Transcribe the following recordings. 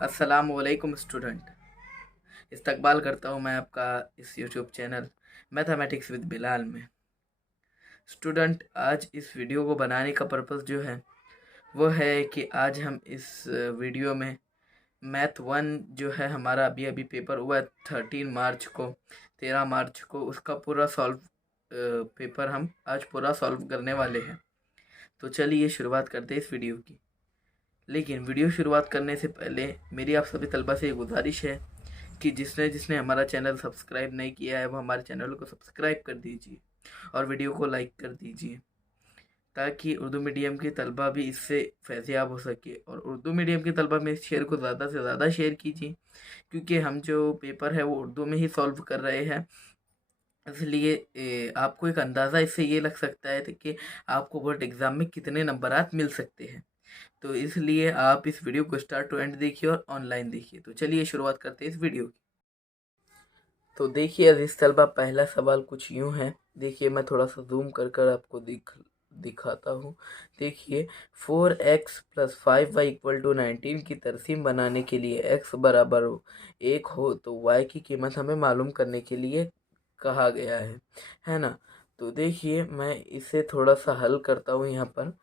अस्सलामुअलैकुम स्टूडेंट। इस्तकबाल करता हूँ मैं आपका इस YouTube channel mathematics with Bilal में। स्टूडेंट, आज इस वीडियो को बनाने का पर्पस जो है वो है कि आज हम इस वीडियो में मैथ 1 जो है हमारा अभी अभी पेपर हुआ है 13 मार्च को उसका पूरा सॉल्व पेपर हम आज पूरा सॉल्व करने वाले हैं। तो चलिए शुरुआत करते हैं इस वीडियो की। लेकिन वीडियो शुरुआत करने से पहले मेरी आप सभी तलबा से एक गुजारिश है कि जिसने जिसने हमारा चैनल सब्सक्राइब नहीं किया है वो हमारे चैनल को सब्सक्राइब कर दीजिए और वीडियो को लाइक कर दीजिए ताकि उर्दू मीडियम के तलबा भी इससे फैज़याब हो सके। और उर्दू मीडियम के तलबा में इस शेयर को ज़्यादा से ज़्यादा शेयर कीजिए क्योंकि हम जो पेपर है वो उर्दू में ही सॉल्व कर रहे हैं। इसलिए आपको एक अंदाज़ा इससे ये लग सकता है कि आपको बोर्ड एग्ज़ाम में कितने नंबरात मिल सकते हैं। तो इसलिए आप इस वीडियो को स्टार्ट टू एंड देखिए और ऑनलाइन देखिए। तो चलिए शुरुआत करते हैं इस वीडियो की। तो देखिए अजीज तलबा, पहला सवाल कुछ यूँ है। देखिए मैं थोड़ा सा जूम कर आपको दिखाता हूँ। देखिए 4x + 5y = 19 की तरसीम बनाने के लिए x बराबर 1 हो तो y की कीमत हमें मालूम करने के लिए कहा गया है ना। तो देखिए मैं इसे थोड़ा सा हल करता हूँ यहाँ पर।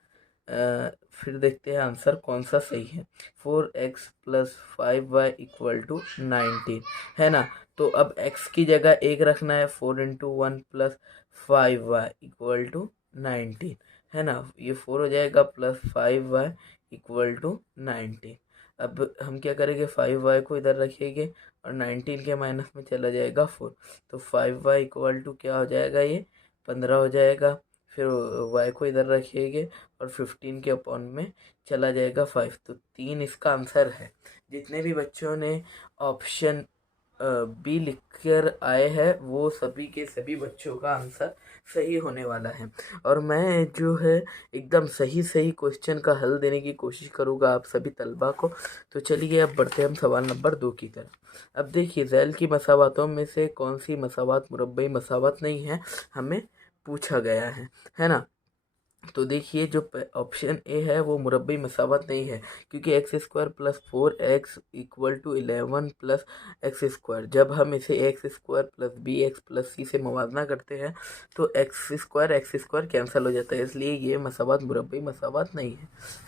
फिर देखते हैं आंसर कौन सा सही है। 4x + 5y = 19 है ना। तो अब x की जगह 1 रखना है। 4 × 1 + 5y = 19 है ना। ये 4 हो जाएगा प्लस 5y = 19। अब हम क्या करेंगे, 5y को इधर रखेंगे और 19 के माइनस में चला जाएगा 4। तो 5y = क्या हो जाएगा, ये 15 हो जाएगा। फिर y को इधर रखिएगा और 15 के अपॉन में चला जाएगा 5। तो 3 इसका आंसर है। जितने भी बच्चों ने ऑप्शन बी लिख कर आए हैं वो सभी के सभी बच्चों का आंसर सही होने वाला है। और मैं जो है एकदम सही सही क्वेश्चन का हल देने की कोशिश करूँगा आप सभी तलबा को। तो चलिए अब बढ़ते हैं हम सवाल नंबर 2 की तरफ। अब देखिए ज़ैल की मसावातों में से कौन सी मसावात मुरब्बई मसावात नहीं है, हमें पूछा गया है ना। तो देखिए जो ऑप्शन ए है वो मुरब्बी मसावत नहीं है क्योंकि x² + 4x = 11 + x²। जब हम इसे x² + bx + c से मुवाजना करते हैं तो x² कैंसिल हो जाता है, इसलिए ये मसावत मुरब्बी मसावत नहीं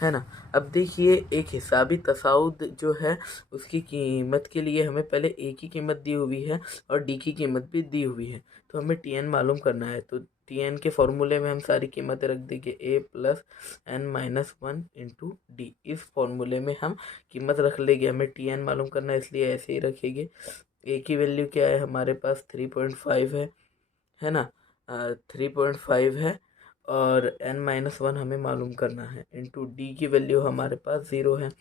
है ना। अब देखिए एक हिसाबी तसाउद जो है उसकी कीमत के लिए हमें पहले a की कीमत दी हुई है और d की कीमत भी दी हुई है। तो हमें tn मालूम करना है। तो tn के फॉर्मूले में हम सारी कीमतें रख देंगे a + n - 1 × d। इस फॉर्मूले में हम कीमत रख लेंगे। हमें tn मालूम करना है इसलिए ऐसे ही रखेंगे। a की वैल्यू क्या है हमारे पास 3.5 है ना। 3.5 है और n - 1 हमें मालूम करना है इंटू d की वैल्यू हमारे पास 0 है।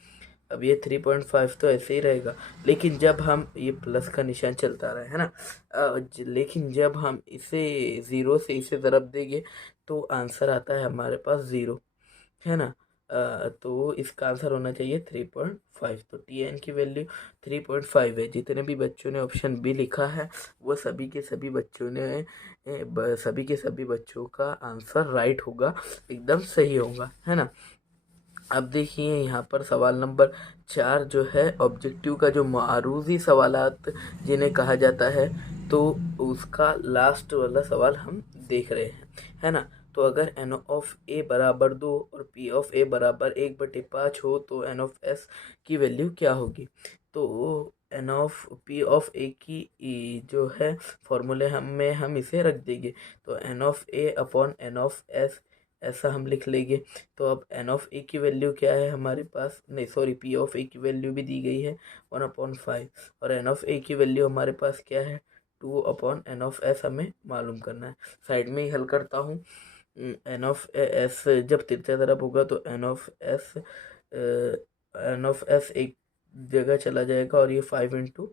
अब ये 3.5 तो ऐसे ही रहेगा, लेकिन जब हम ये प्लस का निशान चलता रहा है ना, लेकिन जब हम इसे 0 से इसे ज़रब देंगे तो आंसर आता है हमारे पास 0 है ना। तो इसका आंसर होना चाहिए 3.5। तो tn की वैल्यू 3.5 है। जितने भी बच्चों ने ऑप्शन बी लिखा है वो सभी के सभी बच्चों ने सभी के सभी बच्चों का आंसर राइट होगा, एकदम सही होगा, है ना। अब देखिए यहाँ पर सवाल नंबर 4 जो है ऑब्जेक्टिव का जो मारूजी सवालात जिन्हें कहा जाता है, तो उसका लास्ट वाला सवाल हम देख रहे है ना। तो अगर n(a) = 2 और p(a) = 1/5 हो तो n(s) की वैल्यू क्या होगी। तो n(p)(a) की जो है फॉर्मूले हम इसे रख देंगे। तो n(a/n(s) ऐसा हम लिख लेंगे। तो अब n(a) की वैल्यू क्या है हमारे पास, नहीं सॉरी, p(a) की वैल्यू भी दी गई है 1/5 और n(a) की वैल्यू हमारे पास क्या है 2/n(s) हमें मालूम करना है। साइड में ही हल करता हूँ। n(s) जब तिरछा तरफ होगा तो n(s) एक जगह चला जाएगा और ये 5 ×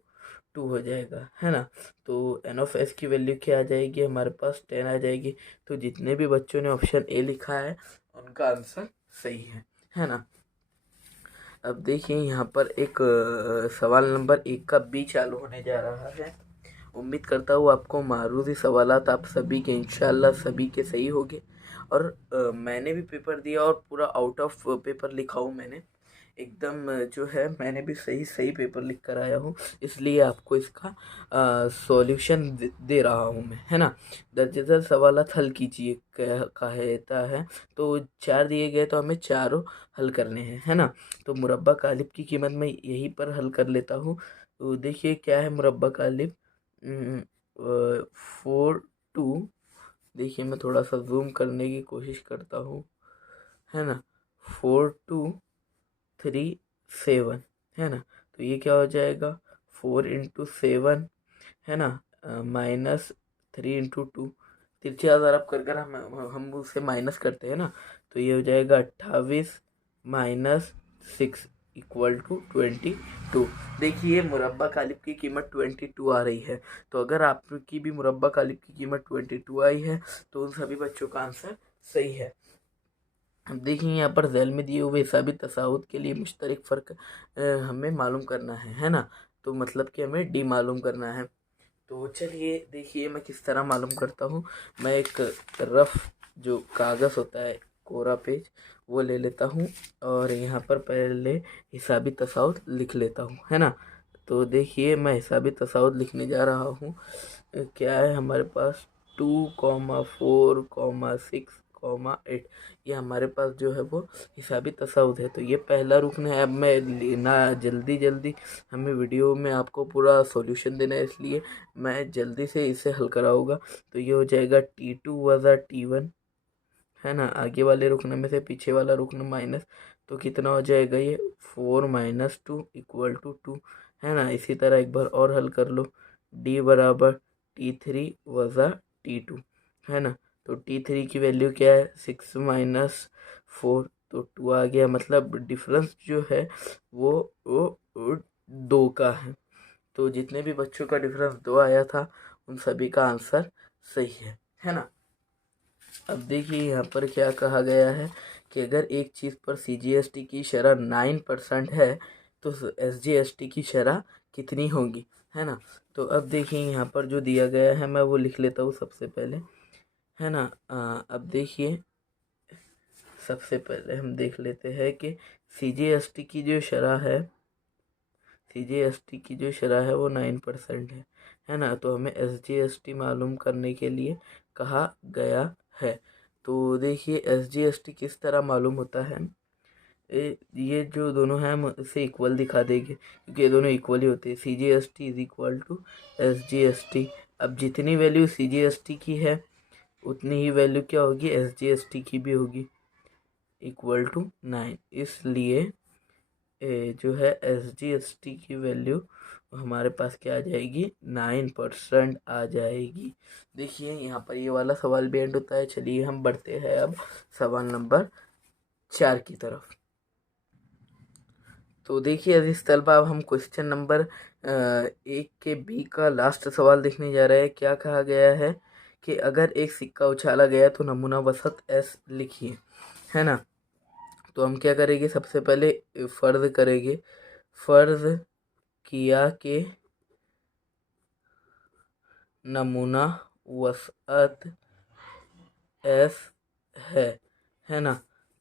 2 हो जाएगा, है ना। तो n(s) की वैल्यू क्या आ जाएगी हमारे पास 10 आ जाएगी। तो जितने भी बच्चों ने ऑप्शन ए लिखा है उनका आंसर सही है ना। अब देखिए यहाँ पर एक सवाल नंबर 1 का बी चालू होने जा रहा है। उम्मीद करता हूँ आपको मारूजी सवालात आप सभी के इंशाल्लाह सभी के सही होंगे। और मैंने भी पेपर दिया और पूरा आउट ऑफ पेपर लिखा हूँ मैंने, एकदम जो है मैंने भी सही सही पेपर लिख कर आया हूँ, इसलिए आपको इसका सॉल्यूशन दे रहा हूँ मैं, है ना। दर्जेदार सवालात हल कीजिए कहता है। तो 4 दिए गए तो हमें चारों हल करने हैं, है ना। तो मुरब्बा कालिब की कीमत मैं यहीं पर हल कर लेता हूँ। तो देखिए क्या है मुरब्बा कालिब, 4 2। देखिए मैं थोड़ा सा जूम करने की कोशिश करता हूँ, है ना। 4 2 3 7, है ना। तो ये क्या हो जाएगा, 4 × 7, है ना, -3 × 2। तिरछे हजार अब कर कर हम उसे माइनस करते हैं ना, तो ये हो जाएगा 28 -6 =22। देखिए मुरब्बा कालिब की कीमत 22 आ रही है। तो अगर आपकी भी मुरब्बा कालिब की कीमत 22 आई है तो उन सभी बच्चों का आंसर सही है। अब देखिए यहाँ पर झैल में दिए हुए हिसाबी तसाउत के लिए मुश्तरक फ़र्क हमें मालूम करना है ना। तो मतलब कि हमें डी मालूम करना है। तो चलिए देखिए मैं किस तरह मालूम करता हूँ। मैं एक रफ जो कागज़ होता है, कोरा पेज, वो ले लेता हूँ और यहाँ पर पहले हिसाबी तसाउत लिख लेता हूँ, है ना। तो देखिए मैं हिसाबी तसाउत लिखने जा रहा हूँ। क्या है हमारे पास, 2, 4, 6, 8, ये हमारे पास जो है वो हिसाबी तसाउत है। तो ये पहला रुकन है। अब मैं लेना जल्दी जल्दी, हमें वीडियो में आपको पूरा सॉल्यूशन देना है, इसलिए मैं जल्दी से इसे हल कराऊंगा। तो ये हो जाएगा T2 + T1, है ना। आगे वाले रुकने में से पीछे वाला रुकना माइनस, तो कितना हो जाएगा ये, 4 - 2 = 2, है ना। इसी तरह एक बार और हल कर लो, D = T3 + T2, है ना। तो T3 की वैल्यू क्या है, 6 - 4, तो 2 आ गया। मतलब डिफरेंस जो है वो 2 का है। तो जितने भी बच्चों का डिफरेंस 2 आया था उन सभी का आंसर सही है ना। अब देखिए यहाँ पर क्या कहा गया है कि अगर एक चीज़ पर CGST की शरह 9% है तो SGST की शरह कितनी होगी, है ना। तो अब देखिए यहाँ पर जो दिया गया है मैं वो लिख लेता हूँ सबसे पहले, है ना। अब देखिए सबसे पहले हम देख लेते हैं कि CGST की जो शरह है, CGST की जो शरह है वो 9% है ना। तो हमें SGST मालूम करने के लिए कहा गया है। तो देखिए SGST किस तरह मालूम होता है, ये जो दोनों हैं हम इसे इक्वल दिखा देंगे क्योंकि ये दोनों इक्वल ही होते हैं। CGST = SGST। अब जितनी वैल्यू CGST की है उतनी ही वैल्यू क्या होगी, SGST की भी होगी, =9। इसलिए जो है SGST की वैल्यू हमारे पास क्या आ जाएगी, 9% आ जाएगी। देखिए यहाँ पर ये वाला सवाल भी एंड होता है। चलिए हम बढ़ते हैं अब सवाल नंबर 4 की तरफ। तो देखिए अजीज तलबा, अब हम क्वेश्चन नंबर 1 के बी का लास्ट सवाल देखने जा रहे हैं। क्या कहा गया है कि अगर एक सिक्का उछाला गया तो नमूना वसत S लिखिए, है ना। तो हम क्या करेंगे, सबसे पहले फर्ज करेंगे। फर्ज किया कि नमूना वसअत S है ना।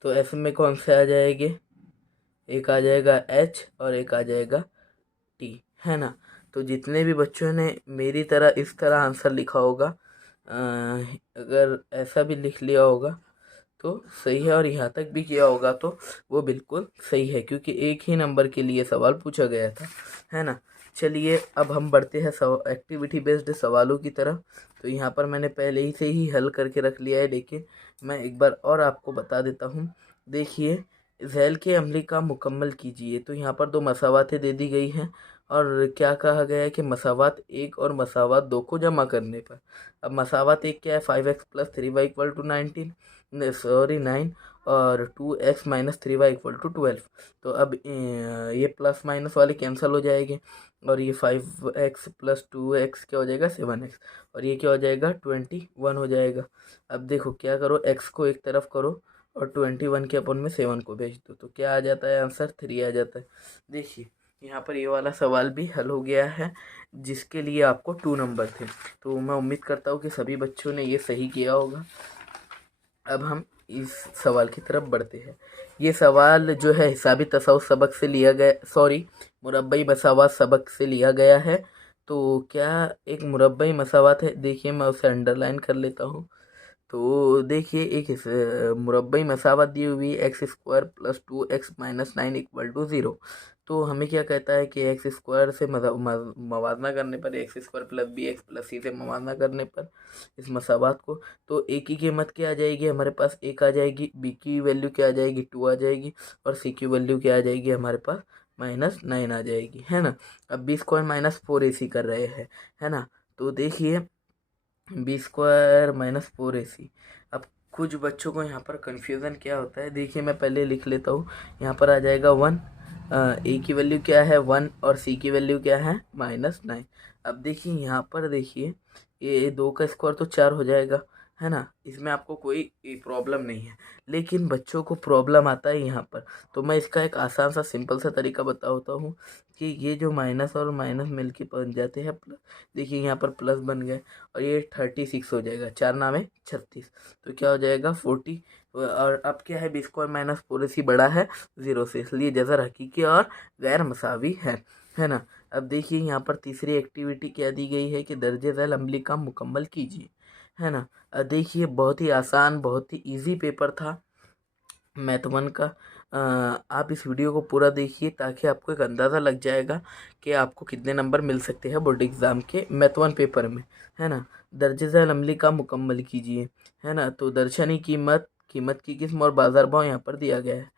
तो S में कौन से आ जाएंगे, एक आ जाएगा H और एक आ जाएगा T, है ना। तो जितने भी बच्चों ने मेरी तरह इस तरह आंसर लिखा होगा, अगर ऐसा भी लिख लिया होगा तो सही है, और यहाँ तक भी किया होगा तो वो बिल्कुल सही है क्योंकि एक ही नंबर के लिए सवाल पूछा गया था, है ना। चलिए अब हम बढ़ते हैं एक्टिविटी बेस्ड सवालों की तरफ। तो यहाँ पर मैंने पहले ही से ही हल करके रख लिया है, लेकिन मैं एक बार और आपको बता देता हूँ। देखिए झैल के अमले का मुकम्मल कीजिए। तो यहाँ पर 2 मसावातें दे दी गई हैं और क्या कहा गया है कि मसावात 1 और मसावात 2 को जमा करने पर, अब मसावात 1 क्या है, 5x + 3y = 19, सॉरी 9, और 2x - 3y = 12। तो अब ये प्लस माइनस वाले कैंसिल हो जाएंगे और ये 5x + 2x क्या हो जाएगा, 7x, और ये क्या हो जाएगा, 21 हो जाएगा। अब देखो क्या करो, x को एक तरफ करो और 21 के अपन में 7 को भेज दो, तो क्या आ जाता है, आंसर 3 आ जाता है। देखिए यहाँ पर ये वाला सवाल भी हल हो गया है जिसके लिए आपको 2 नंबर थे। तो मैं उम्मीद करता हूँ कि सभी बच्चों ने ये सही किया होगा। अब हम इस सवाल की तरफ बढ़ते हैं। ये सवाल जो है हिसाबी तसाउत सबक से लिया गया, सॉरी, मुरब्बई मसावात सबक से लिया गया है। तो क्या एक मुरब्बई मसावात है, देखिए मैं उसे अंडरलाइन कर लेता हूँ। तो देखिए एक मुरब्बई मसावत दी हुई x square plus 2x - 9 equal to 0। तो हमें क्या कहता है कि एक्स स्क्वायर से मवाजना करने पर, X square plus B X plus C से मवाजना करने पर इस मसावत को, तो ए की कीमत क्या आ जाएगी हमारे पास, एक आ जाएगी, बी की वैल्यू क्या आ जाएगी, 2 आ जाएगी, और सी की वैल्यू क्या आ जाएगी हमारे पास, -9 आ जाएगी, है ना। अब बी स्क्वायर -4ac कर रहे हैं, है ना। तो देखिए b² - 4ac। अब कुछ बच्चों को यहाँ पर कन्फ्यूज़न क्या होता है, देखिए मैं पहले लिख लेता हूँ। यहाँ पर आ जाएगा 1, ए की वैल्यू क्या है 1, और सी की वैल्यू क्या है -9। अब देखिए यहाँ पर देखिए ये 2 का स्क्वायर तो 4 हो जाएगा, है ना। इसमें आपको कोई प्रॉब्लम नहीं है, लेकिन बच्चों को प्रॉब्लम आता है यहाँ पर। तो मैं इसका एक आसान सा सिंपल सा तरीका बताता हूँ कि ये जो माइनस और माइनस मिलके बन जाते हैं प्लस। देखिए यहाँ पर प्लस बन गए, और ये 36 हो जाएगा, 4 नामे 36, तो क्या हो जाएगा 40। और अब क्या है, b² - 4ac बड़ा है 0 से, इसलिए जज़र हकीकी और गैर मसावी है ना। अब देखिए यहाँ पर तीसरी एक्टिविटी क्या दी गई है कि दर्जे झैल अम्ली का मुकम्मल कीजिए, है ना। देखिए बहुत ही आसान, बहुत ही इजी पेपर था मैथ 1 का। आप इस वीडियो को पूरा देखिए ताकि आपको एक अंदाज़ा लग जाएगा कि आपको कितने नंबर मिल सकते हैं बोर्ड एग्ज़ाम के मैथ 1 पेपर में, है ना। दर्जे झैल अमली का मुकम्मल कीजिए, है ना। तो दर्शनी कीमत, कीमत की किस्म और बाज़ार भाव यहाँ पर दिया गया है।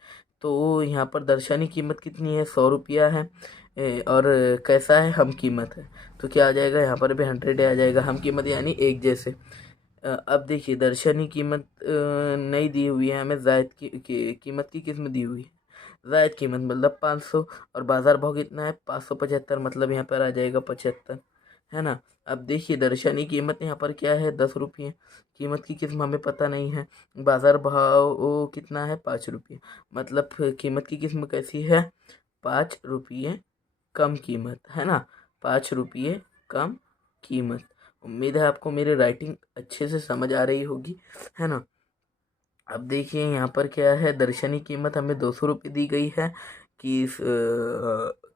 तो यहाँ पर दर्शनी कीमत कितनी है, 100 रुपया है, और कैसा है, हम कीमत है। तो क्या आ जाएगा, यहाँ पर भी 100 आ जाएगा, हम कीमत यानी एक जैसे। अब देखिए दर्शनी कीमत नहीं दी हुई है हमें, जायद की कीमत की किस्म दी हुई है, जायद कीमत मतलब 500, और बाज़ार भाव कितना है 575, मतलब यहाँ पर आ जाएगा 75, है ना। अब देखिए दर्शनी कीमत यहाँ पर क्या है 10 रुपये, कीमत की किस्म हमें पता नहीं है, बाज़ार भाव वो कितना है 5 रुपये, मतलब कीमत की किस्म कैसी है 5 रुपये कम कीमत, है ना, 5 रुपये कम कीमत। उम्मीद है आपको मेरी राइटिंग अच्छे से समझ आ रही होगी, है ना। अब देखिए यहाँ पर क्या है, दर्शनी कीमत हमें 200 रुपये दी गई है, कि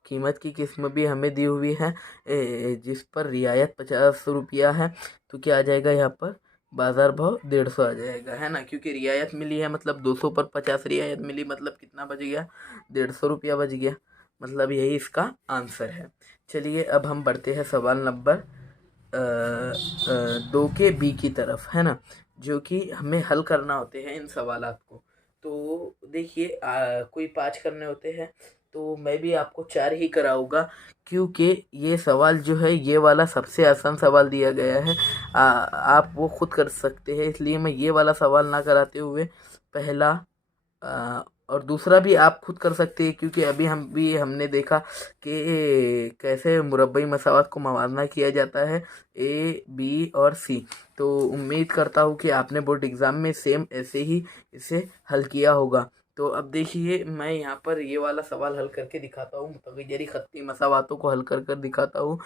कीमत की किस्म भी हमें दी हुई है, जिस पर रियायत 50 रुपया है। तो क्या आ जाएगा यहाँ पर, बाज़ार भाव 150 आ जाएगा, है ना, क्योंकि रियायत मिली है, मतलब 200 पर 50 रियायत मिली, मतलब कितना बच गया 150 रुपया बच गया, मतलब यही इसका आंसर है। चलिए अब हम बढ़ते हैं सवाल नंबर 2 के बी की तरफ, है ना, जो कि हमें हल करना होते हैं इन सवालात को। तो देखिए कोई 5 करने होते हैं, तो मैं भी आपको 4 ही कराऊंगा, क्योंकि ये सवाल जो है ये वाला सबसे आसान सवाल दिया गया है। आप वो खुद कर सकते हैं, इसलिए मैं ये वाला सवाल ना कराते हुए पहला और दूसरा भी आप खुद कर सकते हैं, क्योंकि अभी हमने देखा कि कैसे मुरब्बई मसावत को मवाजना किया जाता है, ए बी और सी। तो उम्मीद करता हूँ कि आपने बोर्ड एग्ज़ाम में सेम ऐसे ही इसे हल किया होगा। तो अब देखिए मैं यहाँ पर ये वाला सवाल हल करके दिखाता हूँ, मुतगय्यरी खत्ती मसावातों को हल कर कर दिखाता हूँ,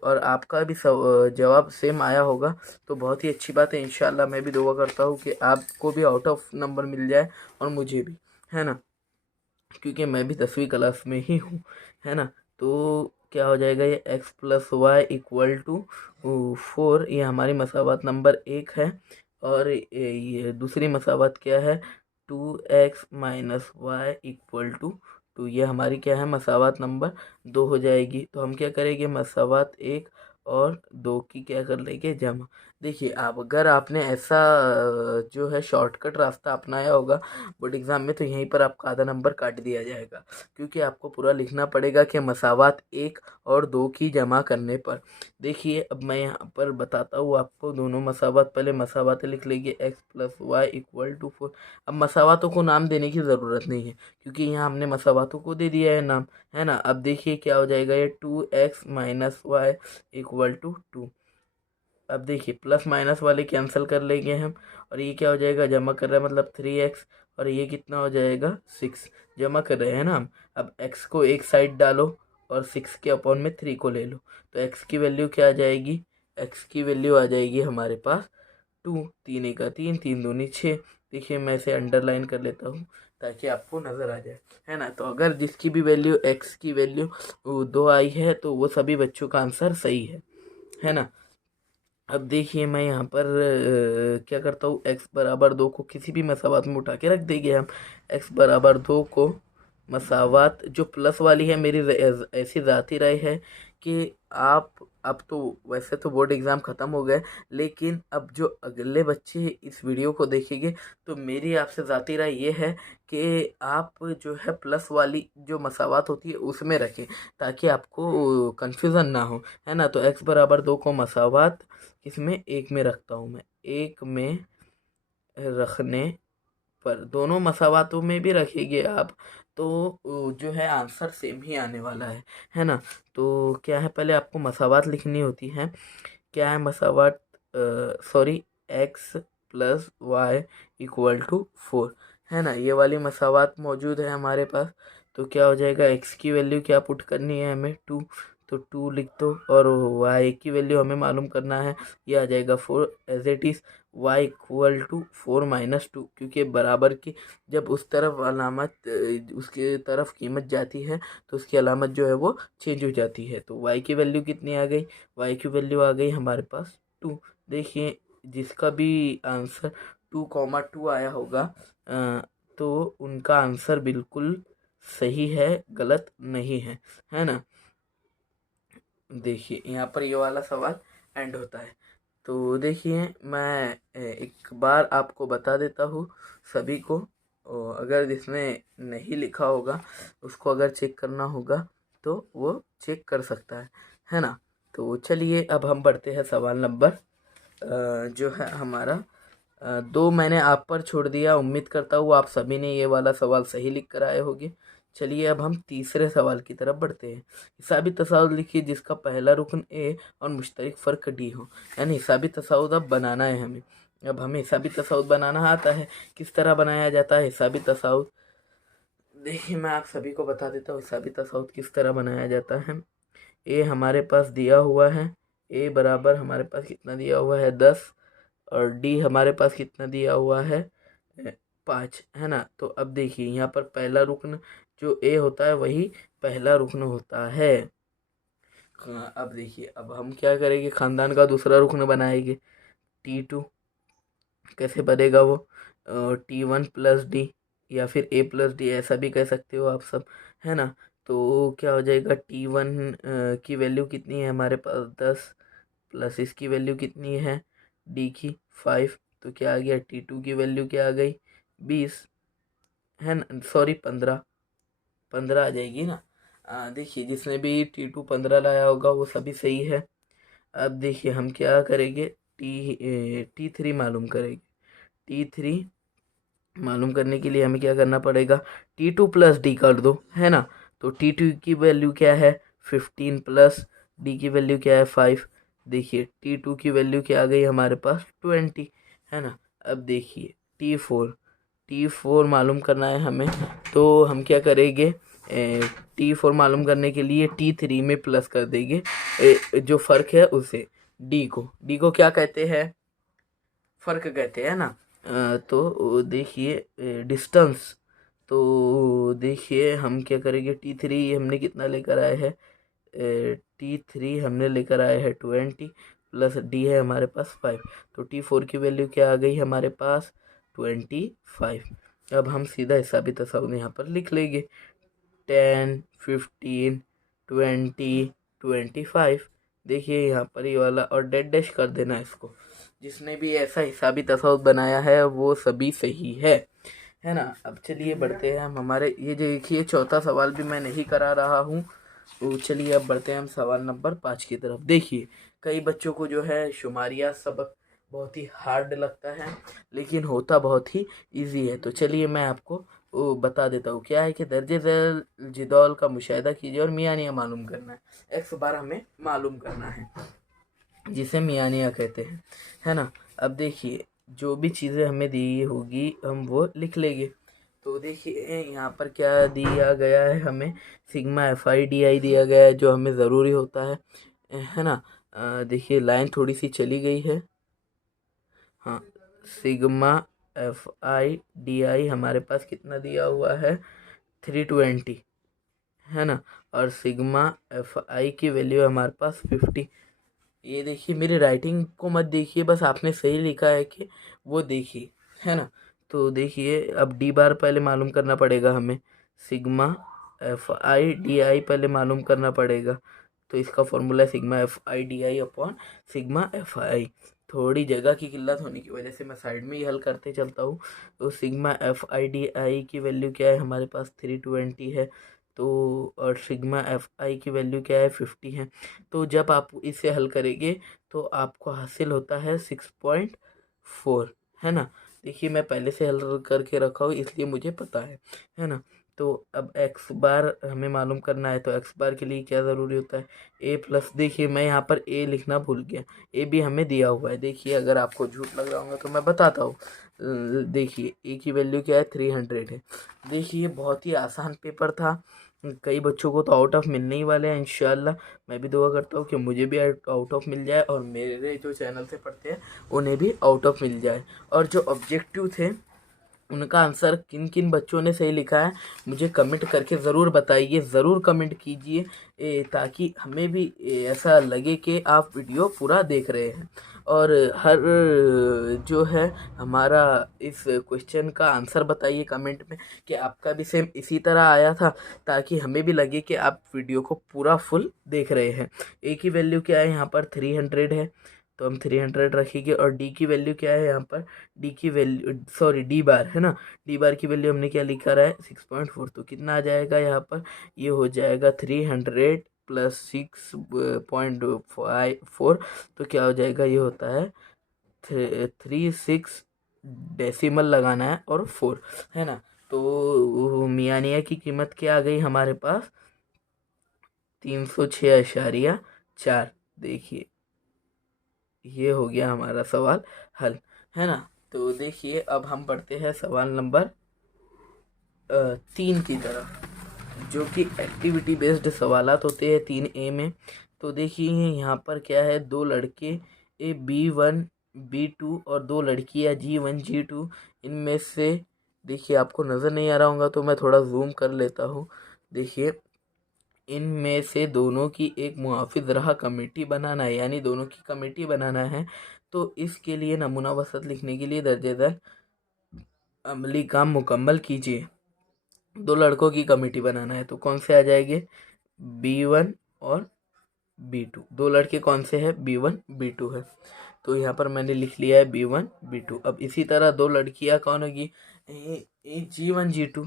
और आपका भी जवाब सेम आया होगा, तो बहुत ही अच्छी बात है। इंशाल्लाह मैं भी दुआ करता हूँ कि आपको भी आउट ऑफ नंबर मिल जाए, और मुझे भी, है ना, क्योंकि मैं भी 10वीं क्लास में ही हूँ, है ना। तो क्या हो जाएगा, ये x+y = 4, ये हमारी मसावत नंबर 1 है। और ये दूसरी मसावत क्या है, 2x - y = 2, ये हमारी क्या है मसावत नंबर 2 हो जाएगी। तो हम क्या करेंगे, मसावत 1 और 2 की क्या कर लेंगे, जमा। देखिए आप अगर आपने ऐसा जो है शॉर्टकट रास्ता अपनाया होगा बोर्ड एग्ज़ाम में, तो यहीं पर आपका आधा नंबर काट दिया जाएगा, क्योंकि आपको पूरा लिखना पड़ेगा कि मसावत 1 और 2 की जमा करने पर। देखिए अब मैं यहाँ पर बताता हूँ आपको दोनों मसावत, पहले मसावत लिख लेंगे x+y = 4। अब मसावतों को नाम देने की ज़रूरत नहीं है, क्योंकि यहाँ हमने मसावतों को दे दिया है नाम, है ना। अब देखिए क्या हो जाएगा, ये 2x - y = 2। अब देखिए प्लस माइनस वाले कैंसिल कर लेंगे हम, और ये क्या हो जाएगा, जमा कर रहे हैं मतलब 3x, और ये कितना हो जाएगा 6, जमा कर रहे हैं ना हम। अब x को एक साइड डालो, और 6 के अपॉन में 3 को ले लो, तो x की वैल्यू क्या आ जाएगी, x की वैल्यू आ जाएगी हमारे पास 2, 3 1 3, 3 2 6। देखिए मैं इसे अंडरलाइन कर लेता हूँ ताकि आपको नज़र आ जाए, है ना। तो अगर जिसकी भी वैल्यू x की वैल्यू 2 आई है तो वो सभी बच्चों का आंसर सही है ना। अब देखिए मैं यहाँ पर क्या करता हूँ, x बराबर 2 को किसी भी मसावात में उठा के रख देंगे हम। x बराबर 2 को मसावात जो प्लस वाली है, मेरी ऐसी ज़ाती राय है कि आप, अब तो वैसे तो बोर्ड एग्ज़ाम ख़त्म हो गए, लेकिन अब जो अगले बच्चे इस वीडियो को देखेंगे तो मेरी आपसे ज़ाती राय ये है कि आप जो है प्लस वाली जो मसावात होती है उसमें रखें ताकि आपको कन्फ्यूज़न ना हो, है ना। तो x बराबर 2 को मसावात इसमें 1 में रखता हूँ मैं। 1 में रखने पर दोनों मसावातों में भी रखेंगे आप तो जो है आंसर सेम ही आने वाला है ना। तो क्या है, पहले आपको मसावात लिखनी होती है। क्या है मसावात, sorry, x plus Y equal to 4, है ना। ये वाली मसावात मौजूद है हमारे पास। तो क्या हो जाएगा, x की वैल्यू क्या पुट करनी है हमें, 2, तो 2 लिख दो, और y की वैल्यू हमें मालूम करना है, ये आ जाएगा 4 as it is. y equal to 4 minus 2, क्योंकि बराबर की जब उस तरफ अलामत उसके तरफ कीमत जाती है तो उसकी अलामत जो है वो चेंज हो जाती है। तो y की वैल्यू कितनी आ गई, y की वैल्यू आ गई हमारे पास 2। देखिए जिसका भी आंसर 2,2 आया होगा तो उनका आंसर बिल्कुल सही है, गलत नहीं है ना। देखिए यहाँ पर ये वाला सवाल एंड होता है। तो देखिए मैं एक बार आपको बता देता हूँ सभी को, और अगर जिसने नहीं लिखा होगा उसको अगर चेक करना होगा तो वो चेक कर सकता है ना। तो चलिए अब हम बढ़ते हैं सवाल नंबर जो है हमारा 2 मैंने आप पर छोड़ दिया। उम्मीद करता हूँ आप सभी ने ये वाला सवाल सही लिख कर आए होंगे। चलिए अब हम तीसरे सवाल की तरफ बढ़ते हैं। हिसाबी तसाउद लिखिए जिसका पहला रुकन ए और मुश्तरक फ़र्क डी हो, यानी हिसाबी तसाउद अब बनाना है हमें। अब हमें हिसाबी तसाउद बनाना आता है। किस तरह बनाया जाता है हिसाबी तसाउद, देखिए मैं आप सभी को बता देता हूँ हिसाबी तसाउद किस तरह बनाया जाता है। ए हमारे पास दिया हुआ है, ए बराबर हमारे पास कितना दिया हुआ है 10, और डी हमारे पास कितना दिया हुआ है 5, है ना। तो अब देखिए यहाँ पर पहला रुकन जो ए होता है वही पहला रुकन होता है। हाँ, अब देखिए अब हम क्या करेंगे, ख़ानदान का दूसरा रुकन बनाएंगे। T2 कैसे बनेगा वो, T1 प्लस डी, या फिर ए प्लस डी, ऐसा भी कह सकते हो आप सब, है ना। तो क्या हो जाएगा, T1 की वैल्यू कितनी है हमारे पास 10, प्लस इसकी वैल्यू कितनी है डी की 5, तो क्या आ गया T2 की वैल्यू क्या आ गई 20, है ना, सॉरी 15, 15 आ जाएगी ना। देखिए जिसने भी T2 15 लाया होगा वो सभी सही है। अब देखिए हम क्या करेंगे, T3 मालूम करेंगे। T3 मालूम करने के लिए हमें क्या करना पड़ेगा, T2 प्लस डी कर दो, है ना। तो T2 की वैल्यू क्या है 15 प्लस डी की वैल्यू क्या है 5। देखिए T2 की वैल्यू क्या आ गई हमारे पास 20, है ना। अब देखिए T4 मालूम करना है हमें, तो हम क्या करेंगे, T4 मालूम करने के लिए T3 में प्लस कर देंगे जो फ़र्क है उसे, डी को क्या कहते हैं, फ़र्क कहते हैं ना। तो देखिए डिस्टेंस, तो देखिए हम क्या करेंगे, T3 हमने कितना लेकर आए हैं, T3 हमने लेकर आए हैं 20, प्लस डी है हमारे पास 5, तो T4 की वैल्यू क्या आ गई हमारे पास 25। अब हम सीधा हिसाबी तसाउद यहाँ पर लिख लेंगे 10, 15, 20, 25। देखिए यहाँ पर ये वाला और डेड डैश कर देना इसको। जिसने भी ऐसा हिसाबी तसाउद बनाया है वो सभी सही है ना। अब चलिए बढ़ते हैं हम हमारे, ये देखिए चौथा सवाल भी मैं नहीं करा रहा हूँ। तो चलिए अब बढ़ते हैं हम सवाल नंबर 5 की तरफ। देखिए कई बच्चों को जो है शुमारिया सबक बहुत ही हार्ड लगता है, लेकिन होता बहुत ही इजी है। तो चलिए मैं आपको वो बता देता हूँ। क्या है कि दर्जे ज़ैल जिदौल का मुशाहिदा कीजिए और मियानिया मालूम करना है। x बार हमें मालूम करना है जिसे मियानिया कहते हैं, है ना। अब देखिए जो भी चीज़ें हमें दी होगी हम वो लिख लेंगे। तो देखिए यहाँ पर क्या दिया गया है हमें, सिग्मा FIDI दिया गया है जो हमें ज़रूरी होता है ना। देखिए लाइन थोड़ी सी चली गई है, हाँ, sigma F I D I हमारे पास कितना दिया हुआ है 320, है ना। और सिग्मा एफ आई की वैल्यू है हमारे पास 50। ये देखिए, मेरी राइटिंग को मत देखिए, बस आपने सही लिखा है कि वो देखिए, है ना। तो देखिए, अब डी बार पहले मालूम करना पड़ेगा हमें, sigma F I D I पहले मालूम करना पड़ेगा। तो इसका फॉर्मूला है sigma F I D I upon sigma F I. थोड़ी जगह की किल्लत होने की वजह से मैं साइड में ही हल करते चलता हूँ। तो sigma F I D I की वैल्यू क्या है हमारे पास 320 है। तो और सिग्मा एफ आई की वैल्यू क्या है 50 है। तो जब आप इसे हल करेंगे तो आपको हासिल होता है 6.4, है ना। देखिए, मैं पहले से हल करके रखा हूँ इसलिए मुझे पता है ना। तो अब एक्स बार हमें मालूम करना है, तो एक्स बार के लिए क्या ज़रूरी होता है, ए प्लस। देखिए, मैं यहाँ पर ए लिखना भूल गया, ए भी हमें दिया हुआ है। देखिए, अगर आपको झूठ लग रहा होगा तो मैं बताता हूँ। देखिए, ए की वैल्यू क्या है 300 है। देखिए, बहुत ही आसान पेपर था। कई बच्चों को तो आउट ऑफ मिलने ही वाले हैं इंशाल्लाह। मैं भी दुआ करता हूँ कि मुझे भी आउट ऑफ मिल जाए और मेरे जो चैनल से पढ़ते हैं उन्हें भी आउट ऑफ मिल जाए। और जो ऑब्जेक्टिव थे उनका आंसर किन किन बच्चों ने सही लिखा है मुझे कमेंट करके ज़रूर बताइए, ज़रूर कमेंट कीजिए, ताकि हमें भी ऐसा लगे कि आप वीडियो पूरा देख रहे हैं। और हर जो है हमारा इस क्वेश्चन का आंसर बताइए कमेंट में कि आपका भी सेम इसी तरह आया था, ताकि हमें भी लगे कि आप वीडियो को पूरा फुल देख रहे हैं। ए की वैल्यू क्या है यहाँ पर 300 है, तो हम 300 रखेंगे। और डी की वैल्यू क्या है यहाँ पर, डी की वैल्यू सॉरी डी बार, है ना। डी बार की वैल्यू हमने क्या लिखा रहा है 6.4। तो कितना आ जाएगा यहाँ पर, ये हो जाएगा 300 प्लस 6.4। तो क्या हो जाएगा, ये होता है 36 डेसिमल लगाना है और 4, है ना। तो मियानिया की कीमत क्या आ गई हमारे पास 306.4। देखिए, ये हो गया हमारा सवाल हल, है ना। तो देखिए, अब हम बढ़ते हैं सवाल नंबर 3 की तरफ, जो कि एक्टिविटी बेस्ड सवालात होते हैं 3A में। तो देखिए, यहाँ पर क्या है, दो लड़के B1 B2 और दो लड़कियाँ G1 G2। इनमें से देखिए, आपको नज़र नहीं आ रहा होगा तो मैं थोड़ा जूम कर लेता हूँ। देखिए, इनमें से दोनों की एक मुहाफिज राह कमेटी बनाना है, यानी दोनों की कमेटी बनाना है। तो इसके लिए नमूना वसत लिखने के लिए दर्जेदार अमली काम मुकम्मल कीजिए। दो लड़कों की कमेटी बनाना है तो कौन से आ जाएंगे, B1 और B2। दो लड़के कौन से हैं, B1 B2 है। तो यहाँ पर मैंने लिख लिया है B1 B2। अब इसी तरह दो लड़कियाँ कौन होगी, G1 G2,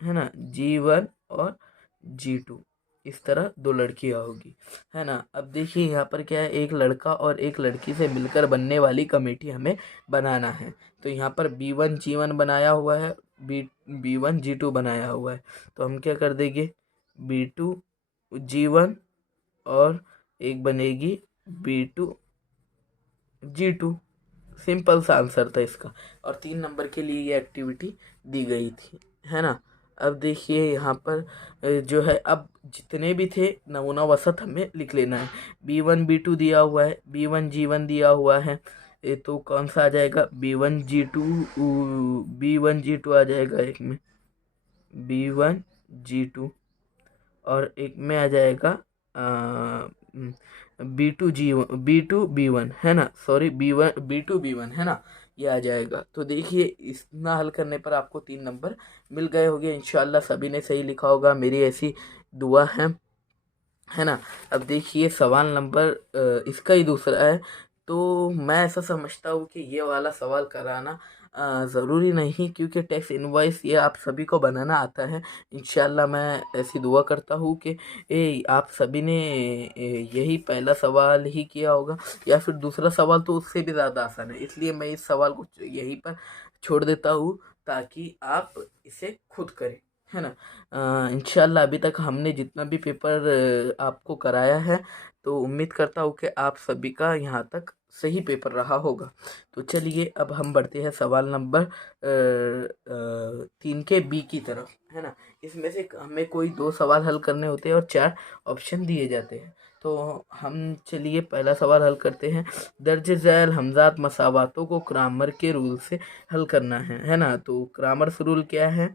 है ना, G1 और G2। इस तरह दो लड़कियां होगी, है ना। अब देखिए, यहाँ पर क्या है, एक लड़का और एक लड़की से मिलकर बनने वाली कमेटी हमें बनाना है। तो यहाँ पर B1 G1 बनाया हुआ है, B1 G2 बनाया हुआ है। तो हम क्या कर देंगे, B2 G1 और एक बनेगी B2 G2। सिंपल सा आंसर था इसका, और 3 नंबर के लिए ये एक्टिविटी दी गई थी, है ना। अब देखिए, यहाँ पर जो है, अब जितने भी थे नमूना वसत हमें लिख लेना है। B1 B2 दिया हुआ है, B1 G1 दिया हुआ है। तो कौन सा आ जाएगा, B1 G2 आ जाएगा एक में, B1 G2। और एक में आ जाएगा B2 B1, है ना, सॉरी B2 B1, है ना, ये आ जाएगा। तो देखिए, इतना हल करने पर आपको 3 नंबर मिल गए होंगे इंशाल्लाह। सभी ने सही लिखा होगा, मेरी ऐसी दुआ है ना। अब देखिए, सवाल नंबर इसका ही दूसरा है। तो मैं ऐसा समझता हूँ कि ये वाला सवाल कराना ज़रूरी नहीं, क्योंकि टैक्स इनवॉइस ये आप सभी को बनाना आता है इंशाल्लाह। मैं ऐसी दुआ करता हूँ कि आप सभी ने यही पहला सवाल ही किया होगा, या फिर दूसरा सवाल तो उससे भी ज़्यादा आसान है, इसलिए मैं इस सवाल को यहीं पर छोड़ देता हूँ ताकि आप इसे खुद करें, है ना। इंशाल्लाह अभी तक हमने जितना भी पेपर आपको कराया है, तो उम्मीद करता हूँ कि आप सभी का यहाँ तक सही पेपर रहा होगा। तो चलिए, अब हम बढ़ते हैं सवाल नंबर 3 के बी की तरफ, है ना। इसमें से हमें कोई 2 सवाल हल करने होते हैं और 4 ऑप्शन दिए जाते हैं। तो हम चलिए पहला सवाल हल करते हैं। दर्ज झैल हमजात मसावातों को क्रामर के रूल से हल करना है ना। तो क्रामर्स रूल क्या है,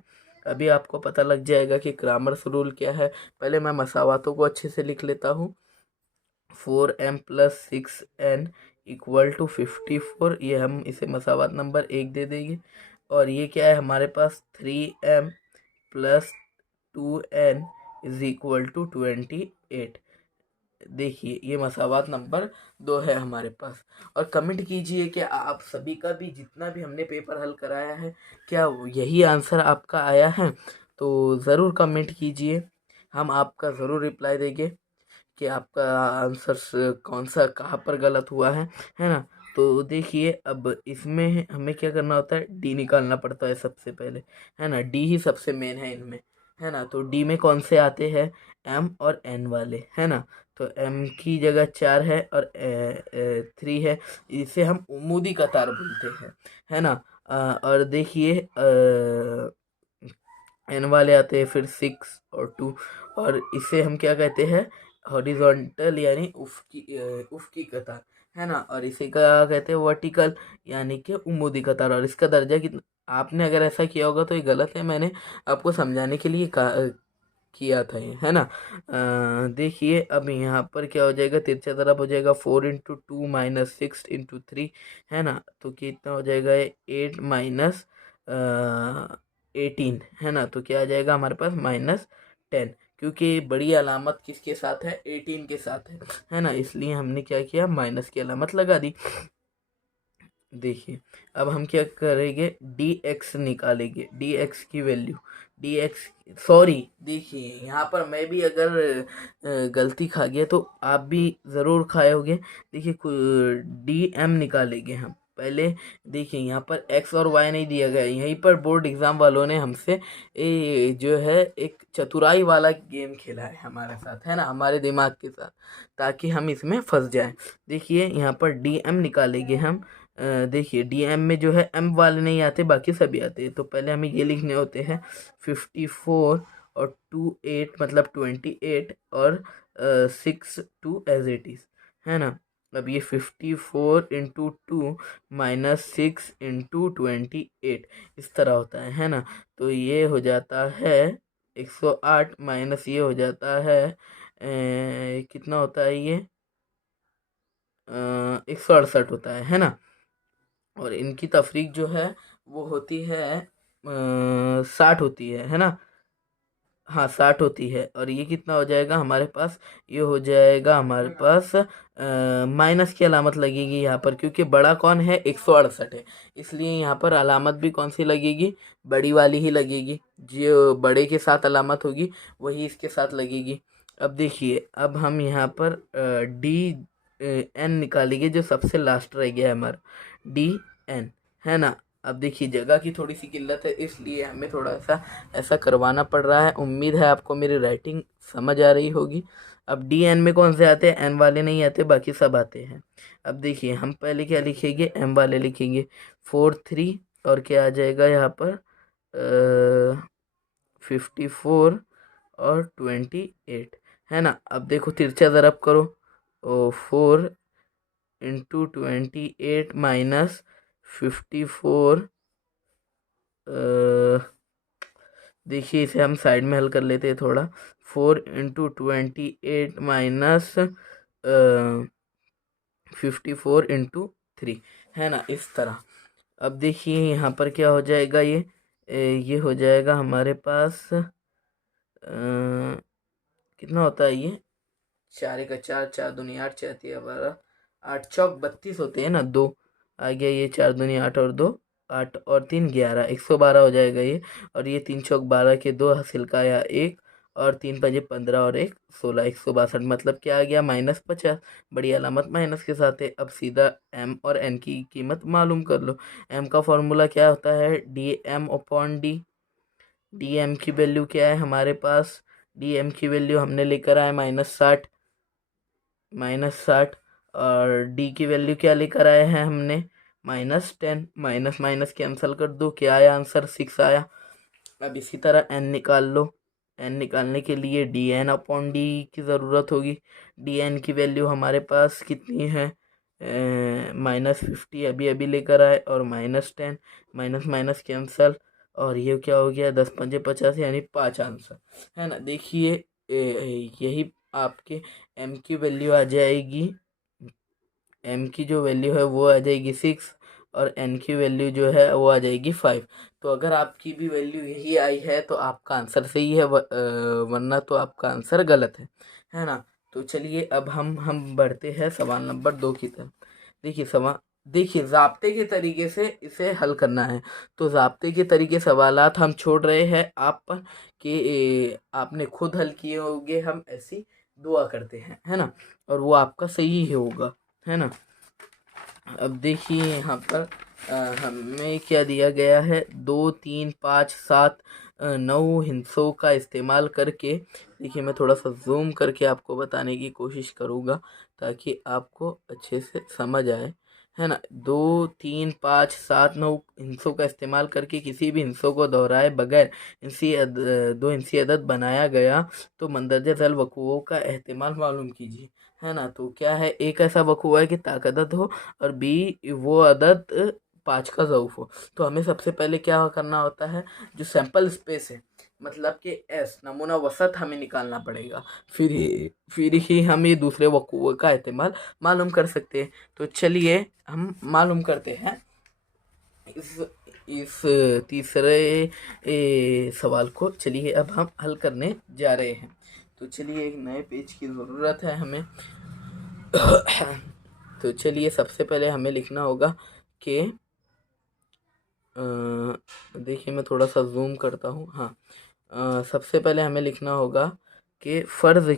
अभी आपको पता लग जाएगा कि क्रामर्स रूल क्या है। पहले मैं मसावातों को अच्छे से लिख लेता हूँ। 4m plus 6n equal to 54, ये हम इसे मसावात नंबर 1 दे देंगे। और ये क्या है हमारे पास, 3m plus 2n is equal to 28। देखिए ये मसावात नंबर 2 है हमारे पास। और कमेंट कीजिए कि आप सभी का भी जितना भी हमने पेपर हल कराया है, क्या यही आंसर आपका आया है। तो ज़रूर कमेंट कीजिए, हम आपका ज़रूर रिप्लाई देंगे कि आपका आंसर कौन सा कहाँ पर गलत हुआ है ना। तो देखिए अब इसमें हमें क्या करना होता है, डी निकालना पड़ता है सबसे पहले, है ना। डी ही सबसे मेन है इनमें, है ना। तो डी में कौन से आते हैं, एम और एन वाले, है ना। तो एम की जगह 4 है और 3 है, इसे हम उमूदी कतार बोलते हैं, है ना। और देखिए एन वाले आते हैं फिर 6 और 2, और इसे हम क्या कहते हैं, हॉरिजॉन्टल यानी उफ़की कतार, है ना। और इसे क्या कहते हैं, वर्टिकल यानी कि उमूदी कतार। और इसका दर्जा कितना, आपने अगर ऐसा किया होगा तो ये गलत है, मैंने आपको समझाने के लिए किया था ये, है ना। देखिए अब यहाँ पर क्या हो जाएगा, तिरछा तरफ हो जाएगा 4 × 2 माइनस 6 × 3, है ना। तो कितना हो जाएगा, 8 माइनस 18, है ना। तो क्या आ जाएगा हमारे पास, -10, क्योंकि बड़ी अलामत किसके साथ है, 18 के साथ है ना। इसलिए हमने क्या किया, माइनस की अलामत लगा दी। देखिए अब हम क्या करेंगे, डी एक्स निकालेंगे, डी एक्स की वैल्यू, डी एक्स, सॉरी देखिए यहाँ पर मैं भी अगर गलती खा गया तो आप भी ज़रूर खाए होगे। देखिए डी एम निकालेंगे हम पहले। देखिए यहाँ पर एक्स और वाई नहीं दिया गया, यहीं पर बोर्ड एग्ज़ाम वालों ने हमसे जो है एक चतुराई वाला गेम खेला है हमारे साथ, है ना, हमारे दिमाग के साथ, ताकि हम इसमें फंस जाएं। देखिए यहाँ पर डी एम निकालेंगे हम। देखिए डीएम में जो है एम वाले नहीं आते, बाकी सभी आते हैं। तो पहले हमें ये लिखने होते हैं 54 और 28 मतलब 28 और 6 2 एज इट इज़, है ना। अब ये 54 × 2 माइनस 6 × 28 इस तरह होता है ना। तो ये हो जाता है 108 माइनस ये हो जाता है कितना होता है ये, 168 होता है ना। और इनकी तफरीक जो है वो होती है 60 होती है ना। हाँ 60 होती है। और ये कितना हो जाएगा हमारे पास, ये हो जाएगा हमारे पास माइनस की अलामत लगेगी यहाँ पर, क्योंकि बड़ा कौन है, 168 है, इसलिए यहाँ पर अलामत भी कौन सी लगेगी, बड़ी वाली ही लगेगी। जो बड़े के साथ अलामत होगी वही इसके साथ लगेगी। अब देखिए अब हम यहाँ पर डी एन निकालेंगे, जो सबसे लास्ट रह गया है हमारा, डी एन, है ना। अब देखिए जगह की थोड़ी सी किल्लत है, इसलिए हमें थोड़ा सा ऐसा करवाना पड़ रहा है। उम्मीद है आपको मेरी राइटिंग समझ आ रही होगी। अब डी एन में कौन से आते हैं, एन वाले नहीं आते, बाकी सब आते हैं। अब देखिए हम पहले क्या लिखेंगे, एम वाले लिखेंगे 4 3, और क्या आ जाएगा यहाँ पर 54 और 28, है ना। अब देखो तिरछा ज़रब करो, 4 × 28 माइनस 54, देखिए इसे हम साइड में हल कर लेते हैं थोड़ा, 4 × 28 माइनस 54 × 3, है ना, इस तरह। अब देखिए यहाँ पर क्या हो जाएगा, ये हो जाएगा हमारे पास कितना होता है ये, 4 × 4 4 दूनी 8 4 3 12 8 चौक 32 होते हैं ना, 2 आ गया, ये 4 दूनी 8 और 2 8 और 3 11, 112 हो जाएगा ये। और ये 3 चौक 12 के 2 हासिल का आया 1, और 3 पंजे 15 और 1 16, 162, मतलब क्या आ गया, -50। बड़ी अलामत माइनस के साथ है। अब सीधा एम और एन की कीमत मालूम कर लो। एम का फॉर्मूला क्या होता है, DM/D। डी एम की वैल्यू क्या है हमारे पास, डी एम की वैल्यू हमने लेकर आए -60, -60। और डी की वैल्यू क्या लेकर आए हैं हमने, -10, माइनस माइनस कैंसल कर दो, क्या आया आंसर, 6 आया। अब इसी तरह एन निकाल लो, एन निकालने के लिए डी एन अपॉन डी की ज़रूरत होगी। डी एन की वैल्यू हमारे पास कितनी है, -50 अभी अभी लेकर आए, और -10, माइनस माइनस कैंसल, और ये क्या हो गया, 10 पंजे 50, यानी 5 आंसर, है ना। देखिए यही आपके एम की वैल्यू आ जाएगी, एम की जो वैल्यू है वो आ जाएगी 6, और एन की वैल्यू जो है वो आ जाएगी 5। तो अगर आपकी भी वैल्यू यही आई है तो आपका आंसर सही है, वरना तो आपका आंसर गलत है ना। तो चलिए अब हम बढ़ते हैं सवाल नंबर 2 की तरफ। देखिए ज़ाब्ते के तरीके से इसे हल करना है। तो ज़ाब्ते के तरीके सवालात हम छोड़ रहे हैं आप पर, कि आपने खुद हल किए होंगे, हम ऐसी दुआ करते हैं, है ना, और वो आपका सही ही होगा, है ना। अब देखिए यहाँ पर हमें क्या दिया गया है, 2, 3, 5, 7, 9 हिंसों का इस्तेमाल करके। देखिए मैं थोड़ा सा जूम करके आपको बताने की कोशिश करूँगा ताकि आपको अच्छे से समझ आए, है ना। 2, 3, 5, 7, 9 हिंसों का इस्तेमाल करके किसी भी हिंसों को दोहराए बगैर दो हिंसी अदद बनाया गया तो मंदरजा झैल वक़ुओं का एहतिमाल मालूम कीजिए, है ना। तो क्या है, एक ऐसा वक़ुआ है कि ताक अदद हो, और बी वो अदद 5 का ज़ऊफ़ हो। तो हमें सबसे पहले क्या करना होता है, जो सैंपल स्पेस है, मतलब कि एस नमूना वसत हमें निकालना पड़ेगा, फिर ही हम ये दूसरे वक़ुए का एहतिमाल मालूम कर सकते हैं। तो चलिए हम मालूम करते हैं इस तीसरे सवाल को। चलिए अब हम हल करने जा रहे हैं। तो चलिए एक नए पेज की ज़रूरत है हमें। तो चलिए सबसे पहले हमें लिखना होगा कि देखिए मैं थोड़ा सा जूम करता हूँ। हाँ, सबसे पहले हमें लिखना होगा कि फ़र्ज़